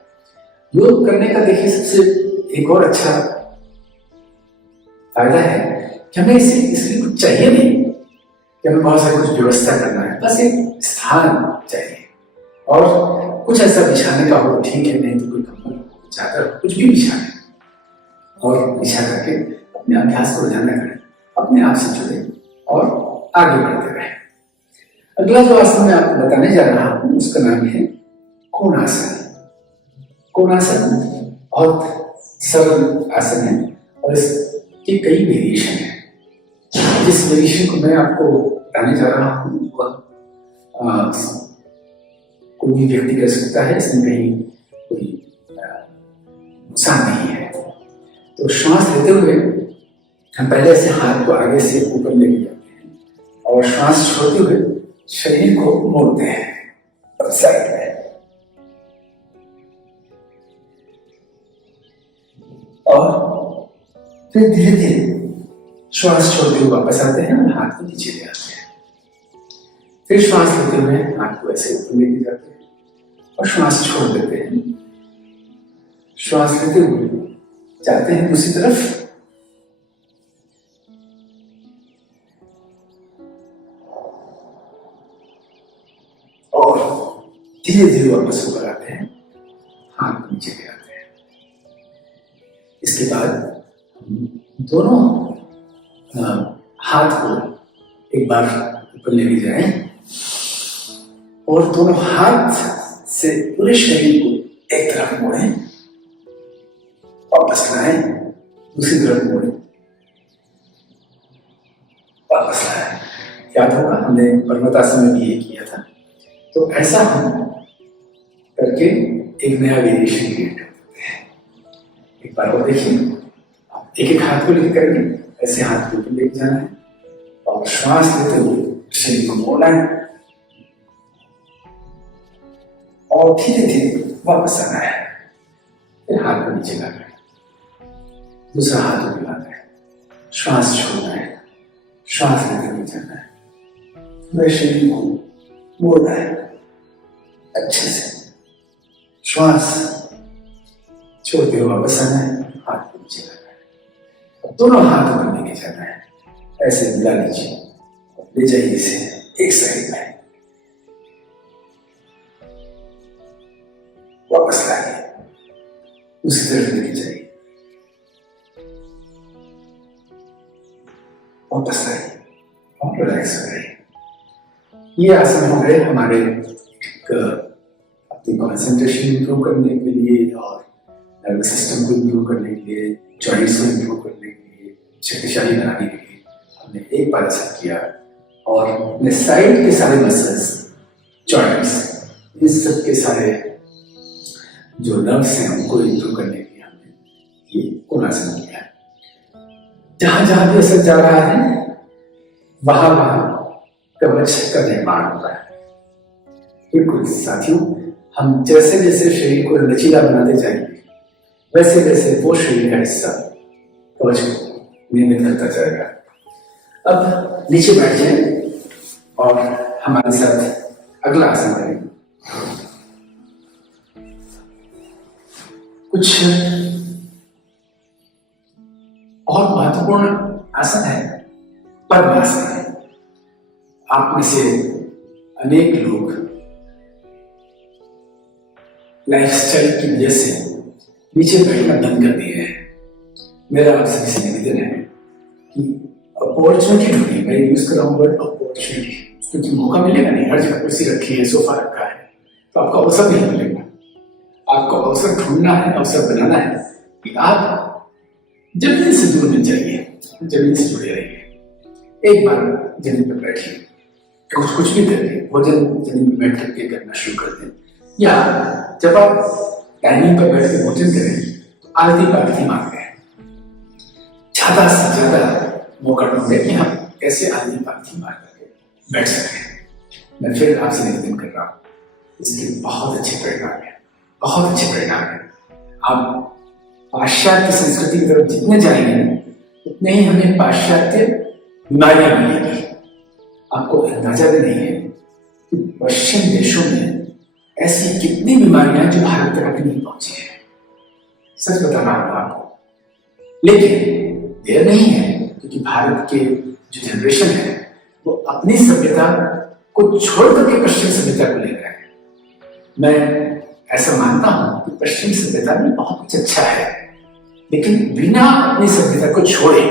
योग करने का देखिए सबसे एक और अच्छा फायदा है कि हमें इसलिए कुछ चाहिए नहीं कि हमें बहुत सारी कुछ व्यवस्था करना है, बस एक स्थान चाहिए और कुछ ऐसा बिछाने का हो, ठीक है, नहीं तो कोई कंबल हो, चादर, कुछ भी बिछाने और बिछा करके अपने अभ्यास को रोजाना करें, अपने आप से जुड़े और आगे बढ़ते रहे। अगला जो आसन मैं आपको बताने जा रहा हूं उसका नाम है कोणासन। कोणासन बहुत सरल आसन है और इसके कई वेरिएशन है। जिस वेरिएशन को मैं आपको बताने जा रहा हूँ वह कोई भी व्यक्ति कर सकता है, इसमें कहीं कोई नुकसान नहीं है। तो श्वास लेते हुए हम पहले से हाथ को आगे से ऊपर लेके जाते हैं और श्वास छोड़ते हुए शरीर को मोड़ते हैं साइड में, और फिर धीरे धीरे श्वास छोड़ते हुए वापस आते हैं और हाथ को नीचे ले आते हैं। फिर श्वास लेते हुए हाथ को ऐसे ऊपर लेके जाते हैं और श्वास छोड़ देते हैं। श्वास लेते हुए जाते हैं दूसरी तरफ, और धीरे धीरे वापस ऊपर आते हैं, हाथ को नीचे ले आते हैं। इसके बाद दोनों हाथ को एक बार ऊपर लेके जाएं और दोनों हाथ से पूरे शरीर को एक तरफ मोड़ें, वापस लाएं, दूसरी तरफ मोड़ें, वापस लाएं। याद होगा हमने पर्वतासन में भी ये किया था। तो ऐसा हम करके एक नया वेरिएशन क्रिएट करते हैं। एक बार और देखिए, एक एक हाथ को लेकर करेंगे, ऐसे हाथ को ऊपर लेके जाना है और श्वास लेते हुए शरीर को मोड़ना है और धीरे धीरे वापस आना है। फिर हाथ को नीचे लाना है, दूसरा हाथ ऊपर लाना है, श्वास छोड़ना है, श्वास लेते हुए जाना है, पूरे शरीर को मोड़ना है अच्छे से, श्वास छोड़ते हुए वापस आना है, हाथ को नीचे लाना है, दोनों हाथ ऊपर लेके जाना है, ऐसे मिला लीजिए, ले जाइए इसे एक साइड में, वापस लाइए, उसी तरफ लेके जाइए, वापस लाइए और रिलैक्स हो जाइए। ये आसन हो गए हमारे अपनी कंसंट्रेशन इंप्रूव करने के लिए और नर्वस सिस्टम को इंप्रूव करने के लिए, जॉइंट्स को इंप्रूव करने के लिए, शक्तिशाली बनाने के लिए हमने एक बार आसन किया और अपने साइड के सारे मसल्स, जॉइंट्स, इन सब के सारे जो नर्व्स हैं उनको इंप्रूव करने के लिए हमने ये कोणासन किया। जहां जहां भी असर जा रहा है वहां वहां कवच का निर्माण होता है। बिल्कुल साथियों, हम जैसे जैसे शरीर को लचीला बनाते जाएंगे वैसे वैसे वो शरीर का हिस्सा कवच को निर्मित करता जाएगा। अब नीचे बैठ जाए और हमारे साथ अगला आसन करेंगे। कुछ और महत्वपूर्ण आसन है पद्मासन। आप में से अनेक लोग लाइफस्टाइल की वजह से नीचे बैठना बंद कर दिए हैं। मेरा आपसे किसी निवेदन है कि अपॉर्चुनिटी ढूंढिए। मैं यूज कर रहा हूँ वर्ड अपॉर्चुनिटी, क्योंकि मौका मिलेगा नहीं। हर जगह कुर्सी रखी है, सोफा रखा है, तो आपको अवसर नहीं मिलेगा। आपको अवसर ढूंढना है, अवसर बनाना है कि आप जमीन से दूर मत जाइए, जमीन से जुड़े रहिए। एक बार जमीन पर बैठिए, कुछ भी करिए, भोजन जमीन पर बैठ करके करना शुरू कर दें, या जब आप डाइनिंग पर बैठ के भोजन करें तो आरती पारती मार दें। ज्यादा से ज्यादा मौका ढूंढे कि हम कैसे आरती पारती मार करके बैठ सकें। मैं फिर आपसे निवेदन कर रहा हूँ, इसके बहुत अच्छे परिणाम है, बहुत अच्छे परिणाम है। आप पाश्चात्य संस्कृति की तरफ जितने जाएंगे उतने ही हमें पाश्चात्य बीमारियां मिलेगी। आपको अंदाजा भी नहीं है कि पश्चिम देशों में ऐसी कितनी बीमारियां जो भारत तक अभी नहीं पहुंची है। सच बता रहा हूं आपको, लेकिन देर नहीं है, क्योंकि भारत के जो जनरेशन है वो अपनी सभ्यता को छोड़ करके पश्चिम सभ्यता को ले रहे हैं। मैं ऐसा मानता हूं कि पश्चिम सभ्यता में बहुत कुछ अच्छा है, लेकिन बिना अपनी सभ्यता को छोड़े।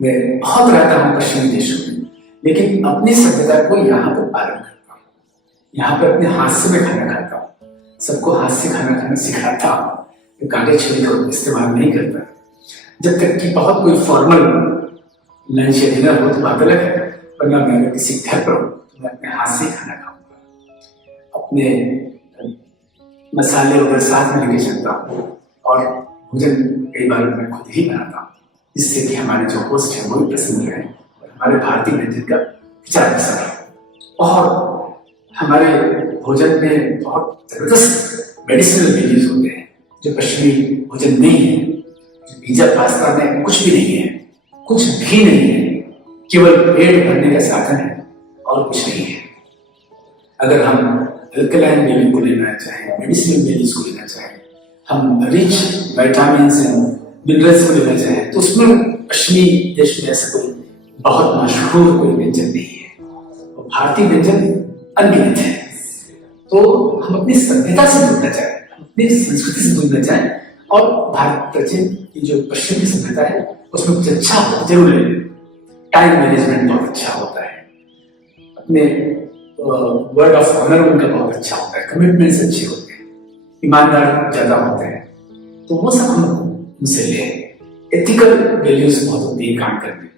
मैं बहुत रहता हूं पश्चिमी देशों में, लेकिन अपनी सभ्यता को यहाँ पर पालन करता हूँ। यहाँ पर अपने हाथ से मैं खाना खाता हूँ, सबको हाथ से खाना खाना सिखाता हूँ। कांटे छुरी को इस्तेमाल नहीं करता। जब तक कि बहुत कोई फॉर्मल लंच या डिनर हो तो बात अलग है, वरना मैं अगर किसी घर पर हूँ तो मैं अपने हाथ से ही खाना खाऊंगा, अपने मसाले वगैरह साथ में लेके चलता हूँ और भोजन कई बार मैं खुद ही बनाता हूँ, जिससे कि हमारे जो होस्ट है वो भी प्रसन्न रहे और हमारे भारतीय व्यंजन का प्रचार प्रसार हो। और हमारे भोजन में बहुत जबरदस्त मेडिसिनल वैल्यूज होते हैं जो पश्चिमी भोजन नहीं है। पिज्जा पास्ता में कुछ भी नहीं है, कुछ भी नहीं है, केवल पेट भरने का साधन है और कुछ नहीं है। अगर हम अल्कलाइन वैल्यू को लेना चाहें, मेडिसिनल वैल्यूज को लेना चाहें, हम रिच विटामिन एंड मिनरल्स को लेना चाहें, तो उसमें पश्चिमी देश में ऐसा कोई बहुत मशहूर कोई व्यंजन नहीं है। और भारतीय व्यंजन अनगिनत है। तो हम अपनी सभ्यता से जुड़ना चाहें, अपनी संस्कृति से जुड़ना चाहें और भारत प्राचीन की जो पश्चिमी सभ्यता है उसमें कुछ अच्छा हो जरूर ले लें। टाइम मैनेजमेंट बहुत अच्छा होता है, अपने वर्ड ऑफ ऑनर उनका बहुत अच्छा होता है, कमिटमेंट्स अच्छे होते हैं, ईमानदार ज्यादा होते हैं, तो वो सब हम उनसे लें। एथिकल वैल्यूज बहुत होती है काम करने,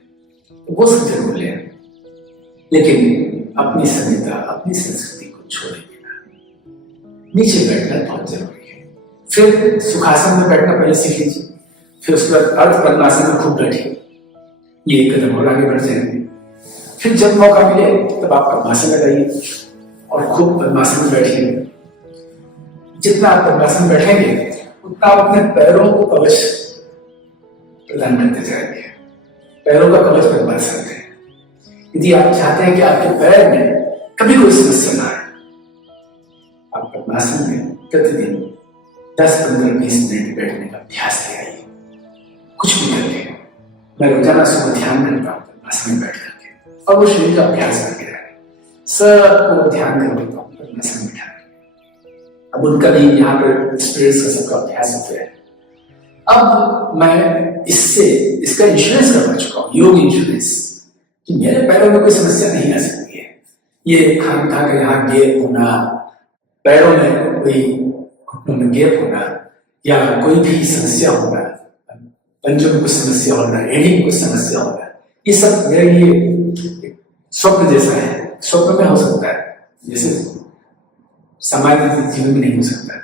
तो वो सब जरूर लें, लेकिन अपनी सभ्यता अपनी संस्कृति को छोड़े बिना नीचे बैठना बहुत जरूरी है। फिर सुखासन में बैठना पहले सीख लीजिए, फिर उसके बाद अर्ध पद्मासन में खूब बैठिए, ये एक कदम और आगे बढ़ जाएंगे। फिर जब मौका मिले तब आप पद्मासन लगाइए और खूब पद्मासन में बैठिए। जितना आप पद्मासन बैठेंगे उतना आप अपने पैरों को कवच प्रदान करते जाएंगे। पैरों का कवच पद्मासन है। यदि आप चाहते हैं कि आपके पैर में कभी कोई समस्या ना आए, आप पद्मासन में प्रतिदिन 10, 15, 20 मिनट बैठने का अभ्यास ले आइए। कुछ भी करके मैं रोजाना सुबह ध्यान करता हूँ पद्मासन में बैठ करके, और वो शरीर का अभ्यास करके रहे, सबको ध्यान कर लेता हूँ पद्मासन में बैठा। अब उनका भी यहाँ पर स्पिरिट्स का सबका अभ्यास होता है। अब मैं इसका इंश्योरेंस करवा चुका हूँ, योग इंश्योरेंस, कि मेरे पैरों में कोई समस्या नहीं आ सकती है। ये खान खा कर यहाँ गेप होना, पैरों में कोई घुटनों में गेप होना, या कोई भी समस्या होना, पंजों में कुछ समस्या होना, एड़ी में कुछ समस्या होना, ये सब मेरे लिए स्वप्न जैसा है। स्वप्न में हो सकता है, जैसे सामान्य जीवन में नहीं हो सकता।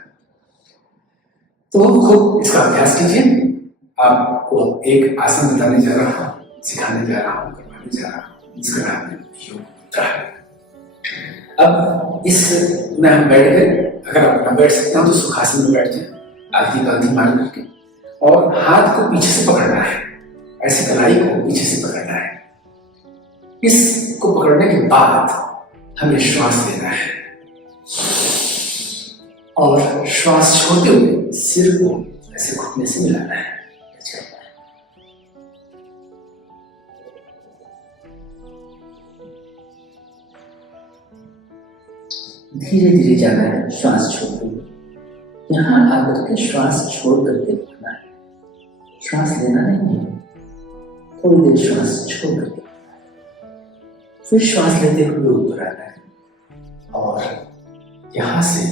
तो खूब इसका अभ्यास कीजिए। आपको एक आसन बताने जा रहा हूँ, सिखाने जा रहा हूँ, करवाने जा रहा हूँ, जिसका नाम है योग मुद्रा। अब इस में हम बैठ गए। अगर आप न बैठ सकते हो तो सुखासन में बैठ जाए, आधी बांधी मार करके, और हाथ को पीछे से पकड़ना है, ऐसे कलाई को पीछे से पकड़ना है। इसको पकड़ने के बाद हमें श्वास लेना है और श्वास छोड़ते हुए सिर को ऐसे घुटने से मिलाना है। धीरे धीरे जाना है श्वास छोड़ते हुए। यहां आकर के श्वास छोड़ करके रखना है, श्वास लेना नहीं है। थोड़ी देर श्वास छोड़ करके फिर श्वास लेते हुए ऊपर आना है, और यहां से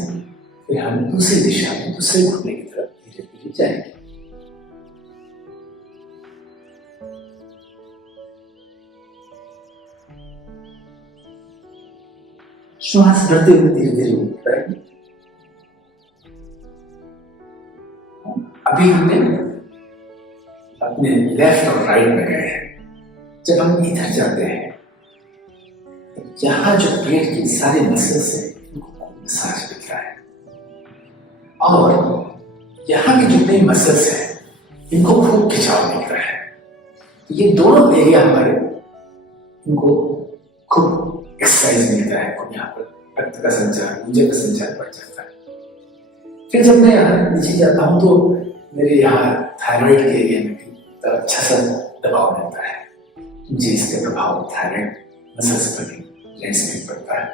फिर हम दूसरी दिशा में दूसरे घुटने की तरफ धीरे धीरे जाएंगे। श्वास भरते हुए धीरे धीरे ऊपर आएंगे। अभी हमने अपने लेफ्ट और राइट में गए हैं। जब हम इधर जाते हैं, यहां जो पेट की सारी मसल्स है उनको मसाज दिख रहा है, और यहाँ की जितनी मसल्स हैं इनको खूब खिंचाव मिल रहा है। तो ये दोनों एरिया हमारे, इनको खूब एक्सरसाइज मिलता है, खूब यहाँ पर रक्त का संचार, ऊर्जा का संचार बढ़ जाता है। फिर जब मैं यहाँ नीचे जाता हूँ तो मेरे यहाँ थायराइड के एरिया में भी अच्छा सा दबाव मिलता है। मुझे इसके प्रभाव थायराइड मसल्स पर भी लेंस में पड़ता है।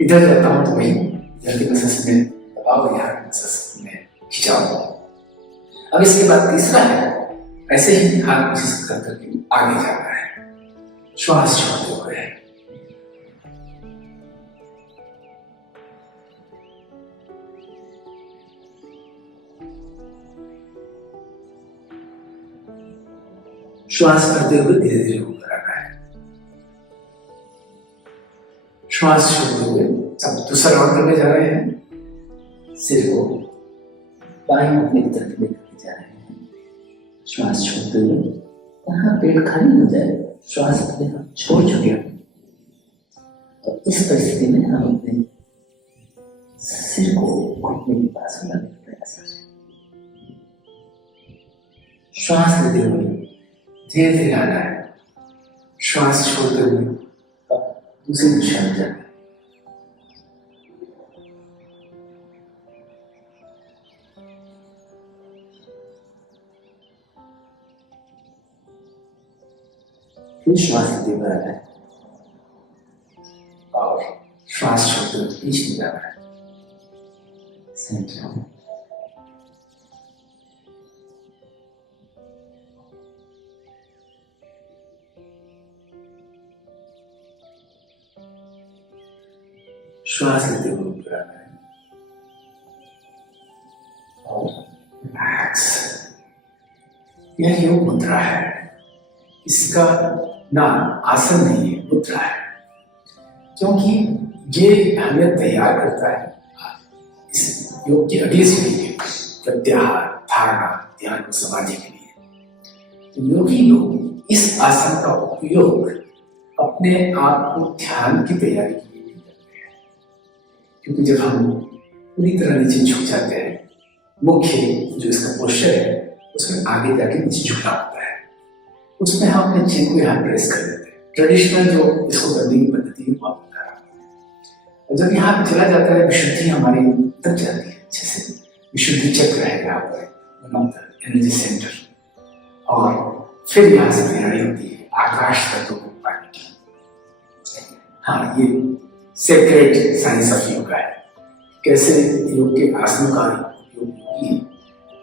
इधर जाता हूँ तो वही इधर की मसल्स में दबाव, यहाँ की मसल्स में खिंचाव। अब इसके बाद तीसरा है, ऐसे ही हाथ पीछे कर करके आगे जाना है, श्वास छोड़ते हुए। श्वास भरते हुए धीरे धीरे ऊपर आना है। श्वास छोड़ते हुए अब दूसरा राउंड करने जा रहे हैं। सिर को बाएं मुंह की तरफ लेकर जा रहे हैं। श्वास छोड़ते हुए यहाँ पेट खाली हो जाए, श्वास अपने आप छोड़ चुके हैं। और इस परिस्थिति में हम अपने सिर को घुटने के पास लाने का प्रयास करें। श्वास लेते हुए धीरे धीरे आना है। श्वास छोड़ते हुए अब दूसरी दिशा में जाना है। फिर श्वास लेते हुए आना है और श्वास छोड़ते हुए पीछे जाना है। सेंटर में श्वास लेते हुए ऊपर आना है और रिलैक्स। यह योग मुद्रा है, इसका नाम आसन नहीं है, मुद्रा है, क्योंकि ये हमें तैयार करता है इस योग की अगली सीढ़ी के प्रत्याहार, धारणा, ध्यान और समाधि के लिए। तो योगी लोग इस आसन का उपयोग अपने आप को ध्यान की तैयारी के लिए भी करते हैं, क्योंकि जब हम पूरी तरह नीचे झुक जाते हैं, मुख्य जो इसका पोस्चर है उसमें आगे जाके नीचे झुकना होता है, उसमें हम अपने चेन को यहाँ प्रेस कर देते हैं। ट्रेडिशनल जो इसको करने की पद्धति है वो बता रहा हूँ। जब यहाँ पे चला जाता है, विशुद्धि हमारी तक जाती है अच्छे से। विशुद्धि चक्र है यहाँ पर, one of the energy centre, और फिर यहाँ से तैयारी होती है आकाश तत्व को पाने की। हाँ, ये सेक्रेट साइंस ऑफ योगा है, कैसे योग के आसनों का उपयोग योगी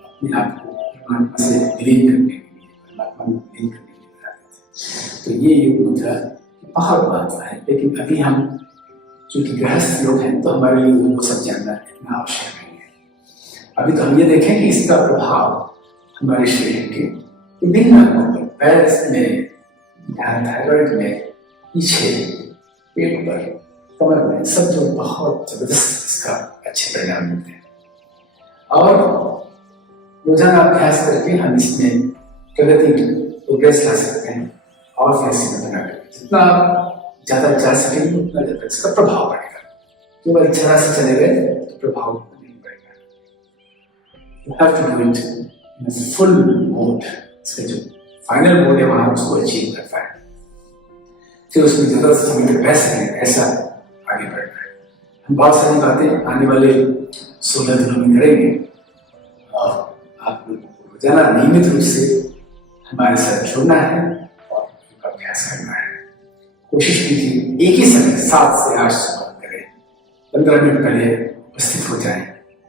अपने आप को परमात्मा से विलीन करने के लिए, परमात्मा में विलीन करने के लिए बताते थे। तो ये योग मुद्रा बहुत महत्व है, लेकिन अभी हम चूंकि गृहस्थ लोग हैं तो हमारे लिए वो सब जानना इतना आवश्यक नहीं है। अभी तो हम ये देखें कि इसका प्रभाव हमारे शरीर के विभिन्न अंगों पर, पैर में, थायराइड में, पीछे, पेट पर, कमर में, सब जो बहुत जबरदस्त इसका अच्छे परिणाम मिलते हैं। और रोजाना अभ्यास करके हम इसमें प्रगति, प्रोग्रेस ला सकते हैं और फ्लेक्सिबल बना करके जितना ज्यादा जा सकेंगे उतना ज्यादा इसका प्रभाव बढ़ेगा। केवल इच्छा से चले गए तो प्रभाव नहीं बढ़ेगा। You have to do it in a full mode। इसका जो फाइनल मोड है वहां उसको अचीव कर पाए, फिर उसमें ज्यादा समय तक रह सकें, ऐसा आगे बढ़ना है। हम बहुत सारी बातें आने वाले 16 दिनों में करेंगे और आप लोगों को रोजाना नियमित रूप से हमारे साथ जुड़ना है और अभ्यास करना है। कोशिश कीजिए एक ही समय 7 से 8 सुबह करें, 15 मिनट पहले उपस्थित हो जाएं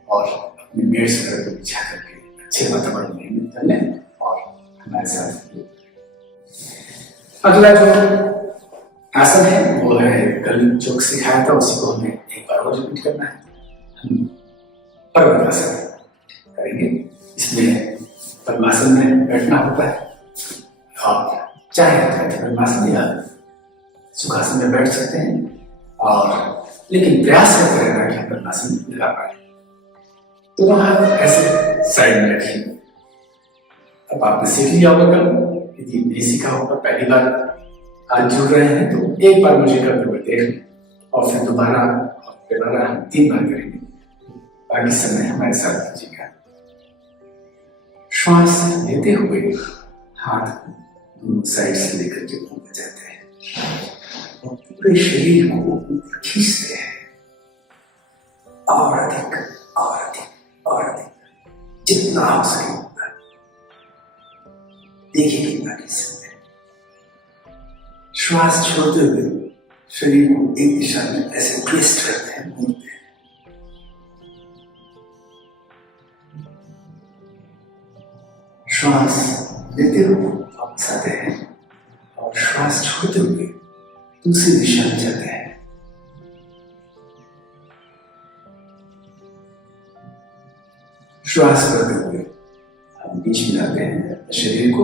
और अपने मेड्स वगैरह को बिछा करके अच्छे वातावरण में नियमित कर लें और हमारे साथ। अगला जो आसन है वो है कल जो सिखाया था उसी को हमें एक बार और रिपीट करना है। हम पद्मासन करेंगे। इसमें पद्मासन में बैठना होता है और चाहे पद्मासन या सुखासन में बैठ सकते हैं, और लेकिन प्रयास करते रहना कि हम पद्मासन लगा पाए। तो वहां ऐसे साइड में रखिए। अब आपने सीख लिया होगा, यदि नहीं सीखा होगा, पहली बार आज जुड़ रहे हैं तो एक बार मुझे करते हुए देख लें और फिर दोबारा हम 3 बार करेंगे। बाकी समय हमारे साथ कीजिएगा। श्वास लेते हुए हाथ दोनों साइड से लेकर के ऊपर जाते हैं और पूरे शरीर को ऊपर खींचते हैं, और अधिक और अधिक और अधिक, जितना हो सके उतना। देखिए कितना खींच सकते हैं। श्वास छोड़ते हुए शरीर को एक दिशा में ऐसे ट्विस्ट करते हैं, मोड़ते हैं। श्वास लेते हुए वापस आते हैं और श्वास छोड़ते हुए दूसरी दिशा में जाते हैं। श्वास करते हुए हम बीच में लाते हैं शरीर को,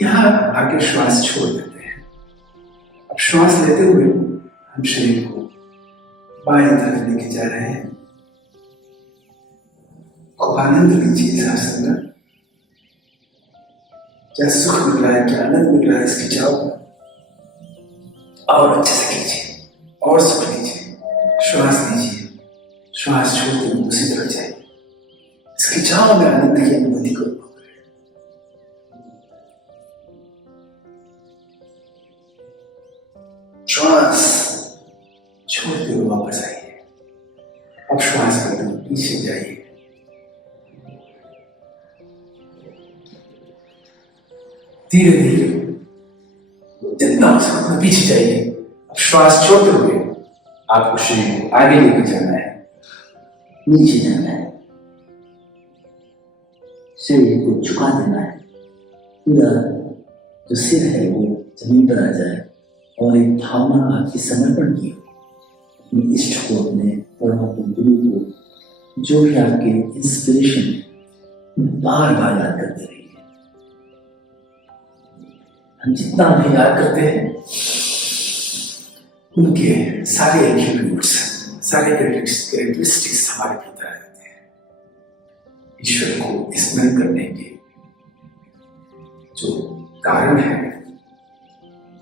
यहाँ आगे श्वास छोड़ देते हैं। अब श्वास लेते हुए हम शरीर को बाएं तरफ लेके जा रहे हैं। खूब आनंद लीजिए इस आसन का। क्या सुख मिल रहा है, क्या आनंद मिल रहा है, इसकी चाव और अच्छे से कीजिए और सुख लीजिए। श्वास लीजिए, श्वास छोड़ते हुए दूसरी तरफ जाइए। इसकी चाव में आनंद की अनुभूति को अनुभव करें। श्वास छोड़ते हुए वापस आइए। अब श्वास करते हुए पीछे जाइए। धीरे धीरे जितना हो सके उतना पीछे जाइए। अब श्वास छोड़ते हुए आपको शरीर को आगे लेके जाना है, नीचे जाना है, शरीर को झुका देना है। पूरा जो सिर है वो जमीन पर आ जाए और एक भावना आपकी समर्पण की हो अपने इष्ट को, अपने परमात्मा गुरु को, जो भी आपके इंस्पिरेशन है बार बार याद करते रहिए। हम जितना भी याद करते हैं उनके सारे एट्रीब्यूट्स, सारे कैरेक्टरिस्टिक्स हमारे भीतर आ जाते हैं। ईश्वर को स्मरण करने के जो कारण है,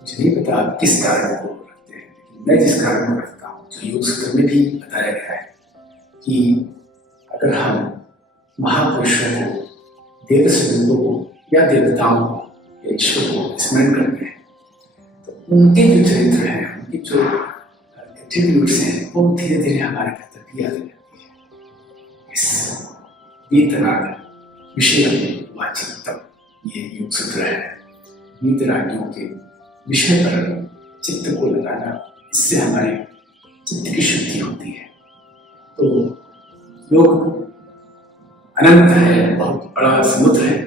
मुझे नहीं पता आप किस कारण को रखते हैं, लेकिन मैं जिस कारण को रखता हूँ, जो योग सूत्र में भी बताया गया है कि अगर हम महापुरुषों को, देव स्वरूपों को या देवताओं को या ईश्वर को स्मरण करते हैं तो उनके जो चरित्र हैं, उनकी जो एट्रीब्यूट्स हैं, वो धीरे धीरे हमारे भीतर भी आती जाती है। इस वीतराग विषय वाचित्तम, ये योग सूत्र है। वीतरागियों के विषय पर चित्त को लगाना, इससे हमारे चित्त की शुद्धि होती है। तो योग अनंत है, बहुत बड़ा समुद्र है।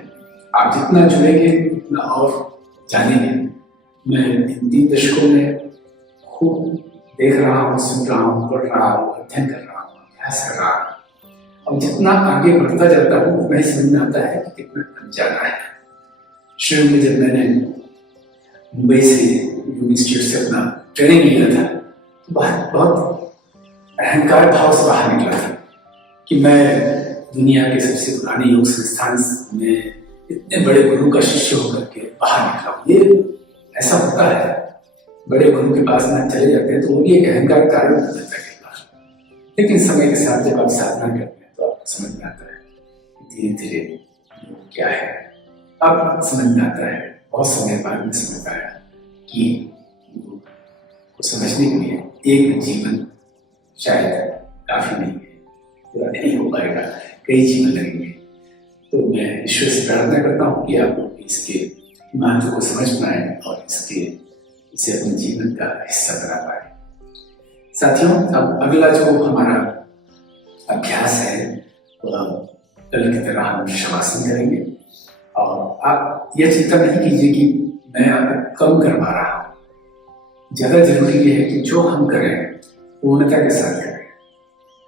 आप जितना जुड़ेंगे उतना और जानेंगे। मैं इन 3 दशकों में खूब देख रहा हूँ, सुन रहा हूँ, पढ़ रहा हूँ, अध्ययन कर रहा हूँ, अभ्यास कर रहा हूँ। और जितना आगे बढ़ता जाता हूँ उतना ही समझ में आता है कि कितना कम जाना है। शुरू में जब मैंने मुंबई से योग इंस्टीट्यूट से अपना ट्रेनिंग लिया था तो बहुत अहंकार भाव से बाहर निकला था कि मैं दुनिया के सबसे पुराने योग संस्थान में इतने बड़े गुरु का शिष्य होकर के बाहर निकला हूं। ये ऐसा होता है, बड़े गुरु के पास में चले जाते हैं तो वो भी एक अहंकार कारण हो जाता है कई बार। लेकिन समय के साथ जब आप साधना करते हैं तो आपको समझ में आता है धीरे धीरे क्या है। अब समझ में आता है, बहुत समय बाद में समझ आया कि को समझने के लिए एक जीवन शायद काफी नहीं है, पूरा नहीं हो पाएगा, कई जीवन लगेंगे। तो मैं ईश्वर से प्रार्थना करता हूँ कि आप लोग इसके महत्व को समझ पाए और इसे अपने जीवन का हिस्सा बना पाए। साथियों, अब अगला जो हमारा अभ्यास है वह कल की तरह हम शवासन करेंगे। और आप यह चिंता नहीं कीजिए कि मैं आपको कम करवा रहा हूँ। ज्यादा जरूरी ये है कि जो हम करें पूर्णता के साथ करें।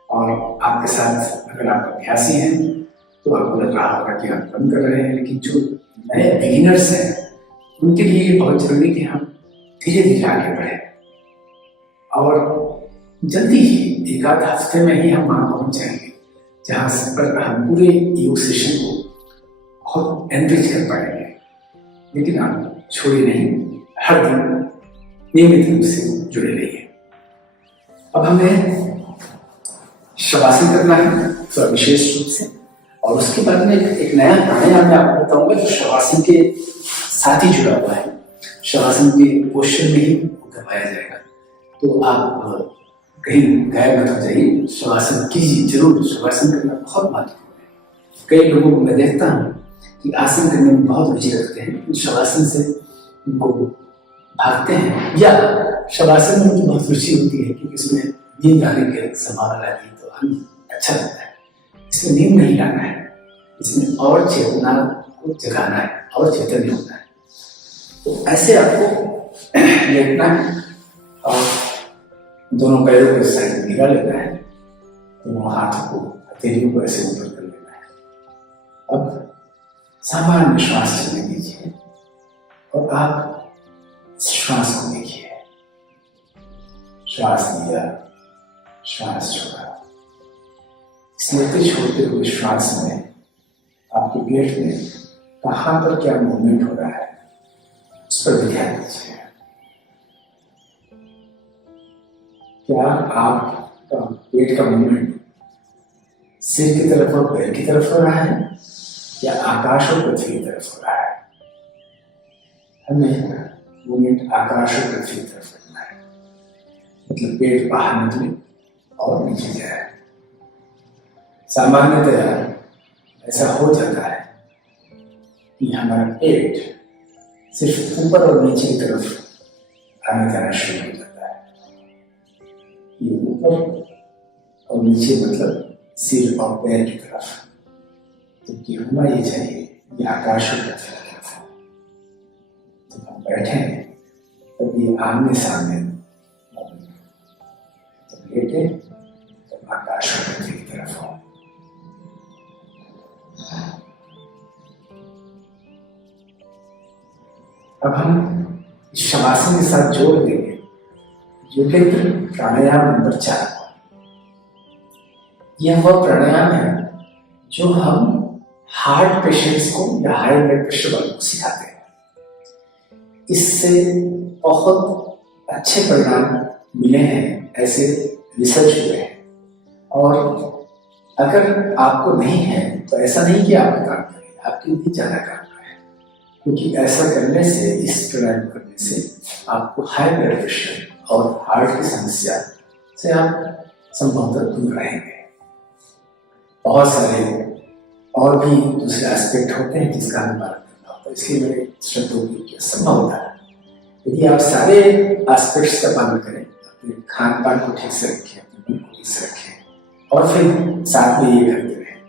और आपके साथ अगर आप अभ्यासी हैं तो आपको लग रहा होगा कि आप कम कर रहे हैं, लेकिन जो नए बिगिनर्स हैं उनके लिए ये बहुत जरूरी कि हम धीरे धीरे आगे बढ़े। और जल्दी ही 1 आध हफ्ते में ही हम वहां पहुंच जाएंगे जहां पर हम पूरे योग सेशन को बहुत एनरिच कर पाएंगे। लेकिन आप छोड़िए नहीं, हर दिन नियमित रूप से जुड़े रहिए। अब हमें शवासन करना है तो विशेष रूप से, और उसके बाद में एक नया प्राणायाम मैं आपको बताऊंगा जो शवासन के साथ ही जुड़ा हुआ है। शवासन के पोस्चर में ही करवाया जाएगा, तो आप कहीं गायब मत हो जाइए, शवासन कीजिए जरूर। शवासन करना बहुत महत्वपूर्ण है। कई लोगों को मैं देखता हूँ कि आसन करने में बहुत रुचि रखते हैं, लेकिन शवासन से उनको भागते हैं, या शवासन में उनकी बहुत रुचि होती है क्योंकि इसमें नींद आने की संभावना रहती है, तो हम अच्छा लगता है। इसमें नींद नहीं लाना है, इसमें और चेतना को जगाना है और चैतन्य होना है। तो ऐसे आपको लेटना है और दोनों पैरों को साइड में गिरा लेना है, दोनों हाथों को हथेलियों को ऐसे ऊपर कर लेना है। अब सामान्य श्वास चलने दीजिए, और आप श्वास को देखिए। श्वास लिया, श्वास छोड़ा। इस लेते छोड़ते हुए श्वास में आपके पेट में कहाँ पर क्या मूवमेंट हो रहा है उस पर ध्यान दीजिए। क्या आपका पेट का मूवमेंट सिर की तरफ और पैर की तरफ हो रहा है या आकाश और पृथ्वी की तरफ हो रहा है? हमें मूवमेंट आकाश और पृथ्वी की तरफ करना है, मतलब पेट बाहर निकले और नीचे जाए। सामान्यतः ऐसा हो जाता है कि हमारा पेट सिर्फ ऊपर और नीचे की तरफ आने जाना शुरू हो जाता है। ये ऊपर और नीचे मतलब सिर और पैर की तरफ, जबकि होना ये चाहिए ये आकाश और पृथ्वी की तरफ हो। जब हम बैठे तब ये आमने सामने, जब लेटे तब आकाश और पृथ्वी की तरफ हो। अब हम शवासन के साथ जोड़ देंगे योगेंद्र प्राणायाम नंबर 4। यह वह प्राणायाम है जो हम हार्ट पेशेंट्स को या हाई ब्लड प्रेशर वालों को सिखाते हैं। इससे बहुत अच्छे परिणाम मिले हैं, ऐसे रिसर्च हुए हैं। और अगर आपको नहीं है तो ऐसा नहीं कि आपका काम करें, आपके लिए ज़्यादा काम करें, क्योंकि ऐसा करने से, इस प्राणायाम करने से आपको हाई ब्लड प्रेशर और हार्ट की समस्या से आप संभवतः दूर रहेंगे। बहुत सारे और भी दूसरे एस्पेक्ट होते हैं जिसका हम बात करना होता है, इसलिए मेरे शब्दों की संभव होता है। यदि आप सारे एस्पेक्ट्स का पालन करें, अपने खान पान को ठीक से रखें, अपने मन को ठीक से रखें और फिर साथ में ये करते रहें,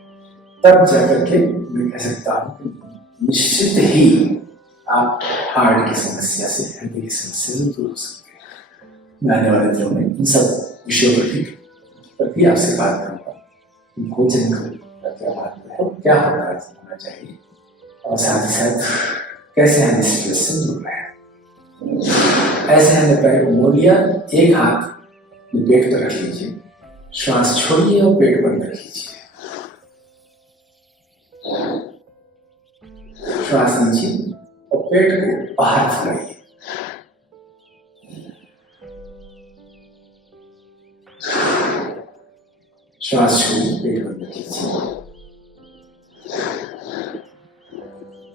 तब जाकर के मैं कह सकता हूँ कि निश्चित ही आप हार्ट की समस्या से, हृदय की समस्या से दूर हो सकते हैं। मैं आने वाले दिनों में इन सब विषयों पर भी आपसे बात करूँगा। भोजन का क्या महत्व है, क्या होना चाहिए, और साथ ही साथ कैसे हम इस स्ट्रेस से दूर रहें। ऐसे हमने पैर को मोड़ लिया, एक हाथ पेट पर रख लीजिए, श्वास छोड़िए और पेट बंद रखिए। श्वास नीचे और पेट को बाहर फुलाइए। श्वास छोड़िए, पेट बंद कीजिए।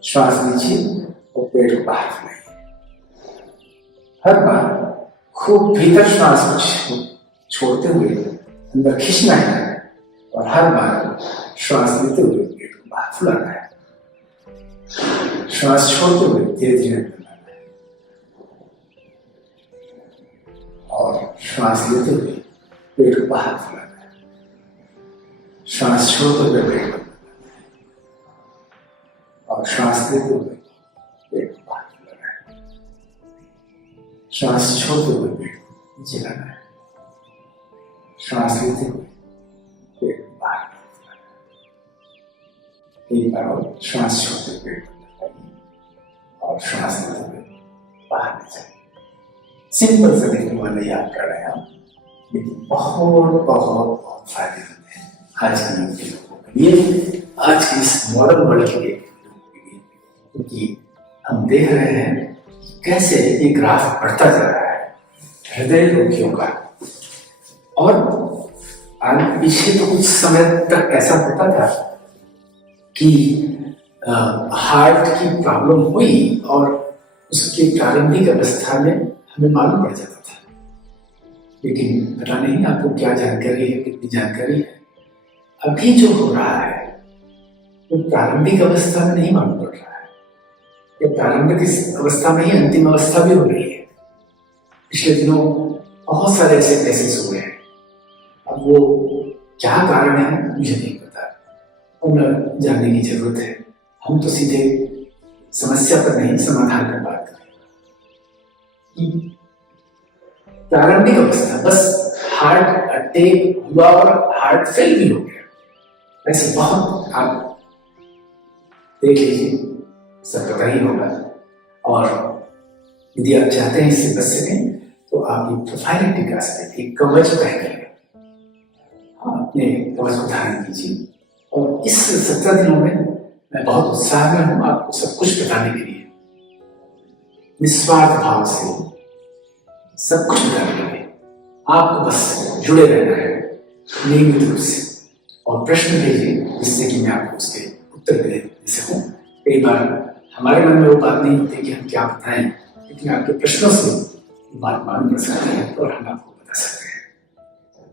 श्वास नीचे और पेट को बाहर फुलाइए। हर बार खूब भीतर श्वास को छोड़ते हुए अंदर खींचना है और हर बार श्वास लेते हुए पेट को बाहर फुलाना है। श्वास छोड़ते हुए धीरे धीरे अंदर लाना है और श्वास लेते हुए पेट को बाहर फुलाना है। श्वास छोड़ते हुए पेट को और श्वास लेते हुए पेट को बाहर फुलाना है। श्वास छोड़ते हुए पेट को नीचे लाना है। श्वास लेते हुए पेट को बाहर फुलाना है। एक बार और श्वास छोड़ते हुए पेट को लगाइए और श्वास लेते हुए बाहर ले जाइए। सिंपल से देखने वाला ये आप प्राणायाम, लेकिन बहुत बहुत बहुत फायदेमंद है आज के युग के लोगों के लिए, आज के इस मॉडर्न वर्ल्ड के लोगों के लिए, क्योंकि हम देख रहे हैं कैसे ये ग्राफ बढ़ता जा रहा है हृदय रोगियों का। और पीछे तो कुछ समय तक ऐसा होता था कि हार्ट की प्रॉब्लम हुई और उसकी प्रारंभिक अवस्था में हमें मालूम पड़ जाता था, लेकिन पता नहीं आपको क्या जानकारी है, कितनी जानकारी है। अभी जो हो रहा है वो प्रारंभिक अवस्था में नहीं मालूम पड़ रहा है, ये प्रारंभिक अवस्था में ही अंतिम अवस्था भी हो रही है। पिछले दिनों बहुत सारे ऐसे केसेस हुए हैं। अब वो क्या कारण है मुझे नहीं पता, और जानने की जरूरत है। हम तो सीधे समस्या पर नहीं, समाधान पर बात करें। प्रारंभिक अवस्था, बस हार्ट अटैक हुआ और हार्ट फेल भी हो गया, ऐसे बहुत आप देख लीजिए, सब पता ही होगा। और यदि आप चाहते हैं इससे बच सकें तो आप ये प्रोफाइलेटिक एस्पेक्ट, एक कवच पहनिए, अपने कवच को धारण कीजिए। और इस 17 दिनों में मैं बहुत उत्साह में हूँ आपको सब कुछ बताने के लिए, निस्वार्थ भाव से सब कुछ बताने के लिए। आपको बस जुड़े रहना है नियमित रूप से और प्रश्न भेजिए जिससे कि मैं आपको उसके उत्तर दे सकूं। कई बार हमारे मन में वो बात नहीं होती कि हम क्या बताएं, लेकिन आपके प्रश्नों से बात मालूम पड़ सकती है और हम आपको बता सकते हैं।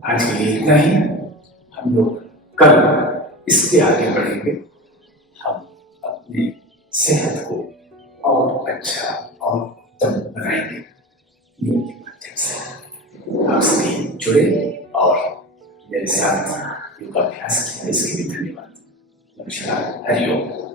आज के लिए इतना ही। हम लोग कल इसके आगे बढ़ेंगे। हम अपनी सेहत को और अच्छा और उत्तम बनाएंगे योग के माध्यम से। आप सभी जुड़े और मेरे साथ योगाभ्यास किया, इसके लिए धन्यवाद। नमस्कार, हरिओम।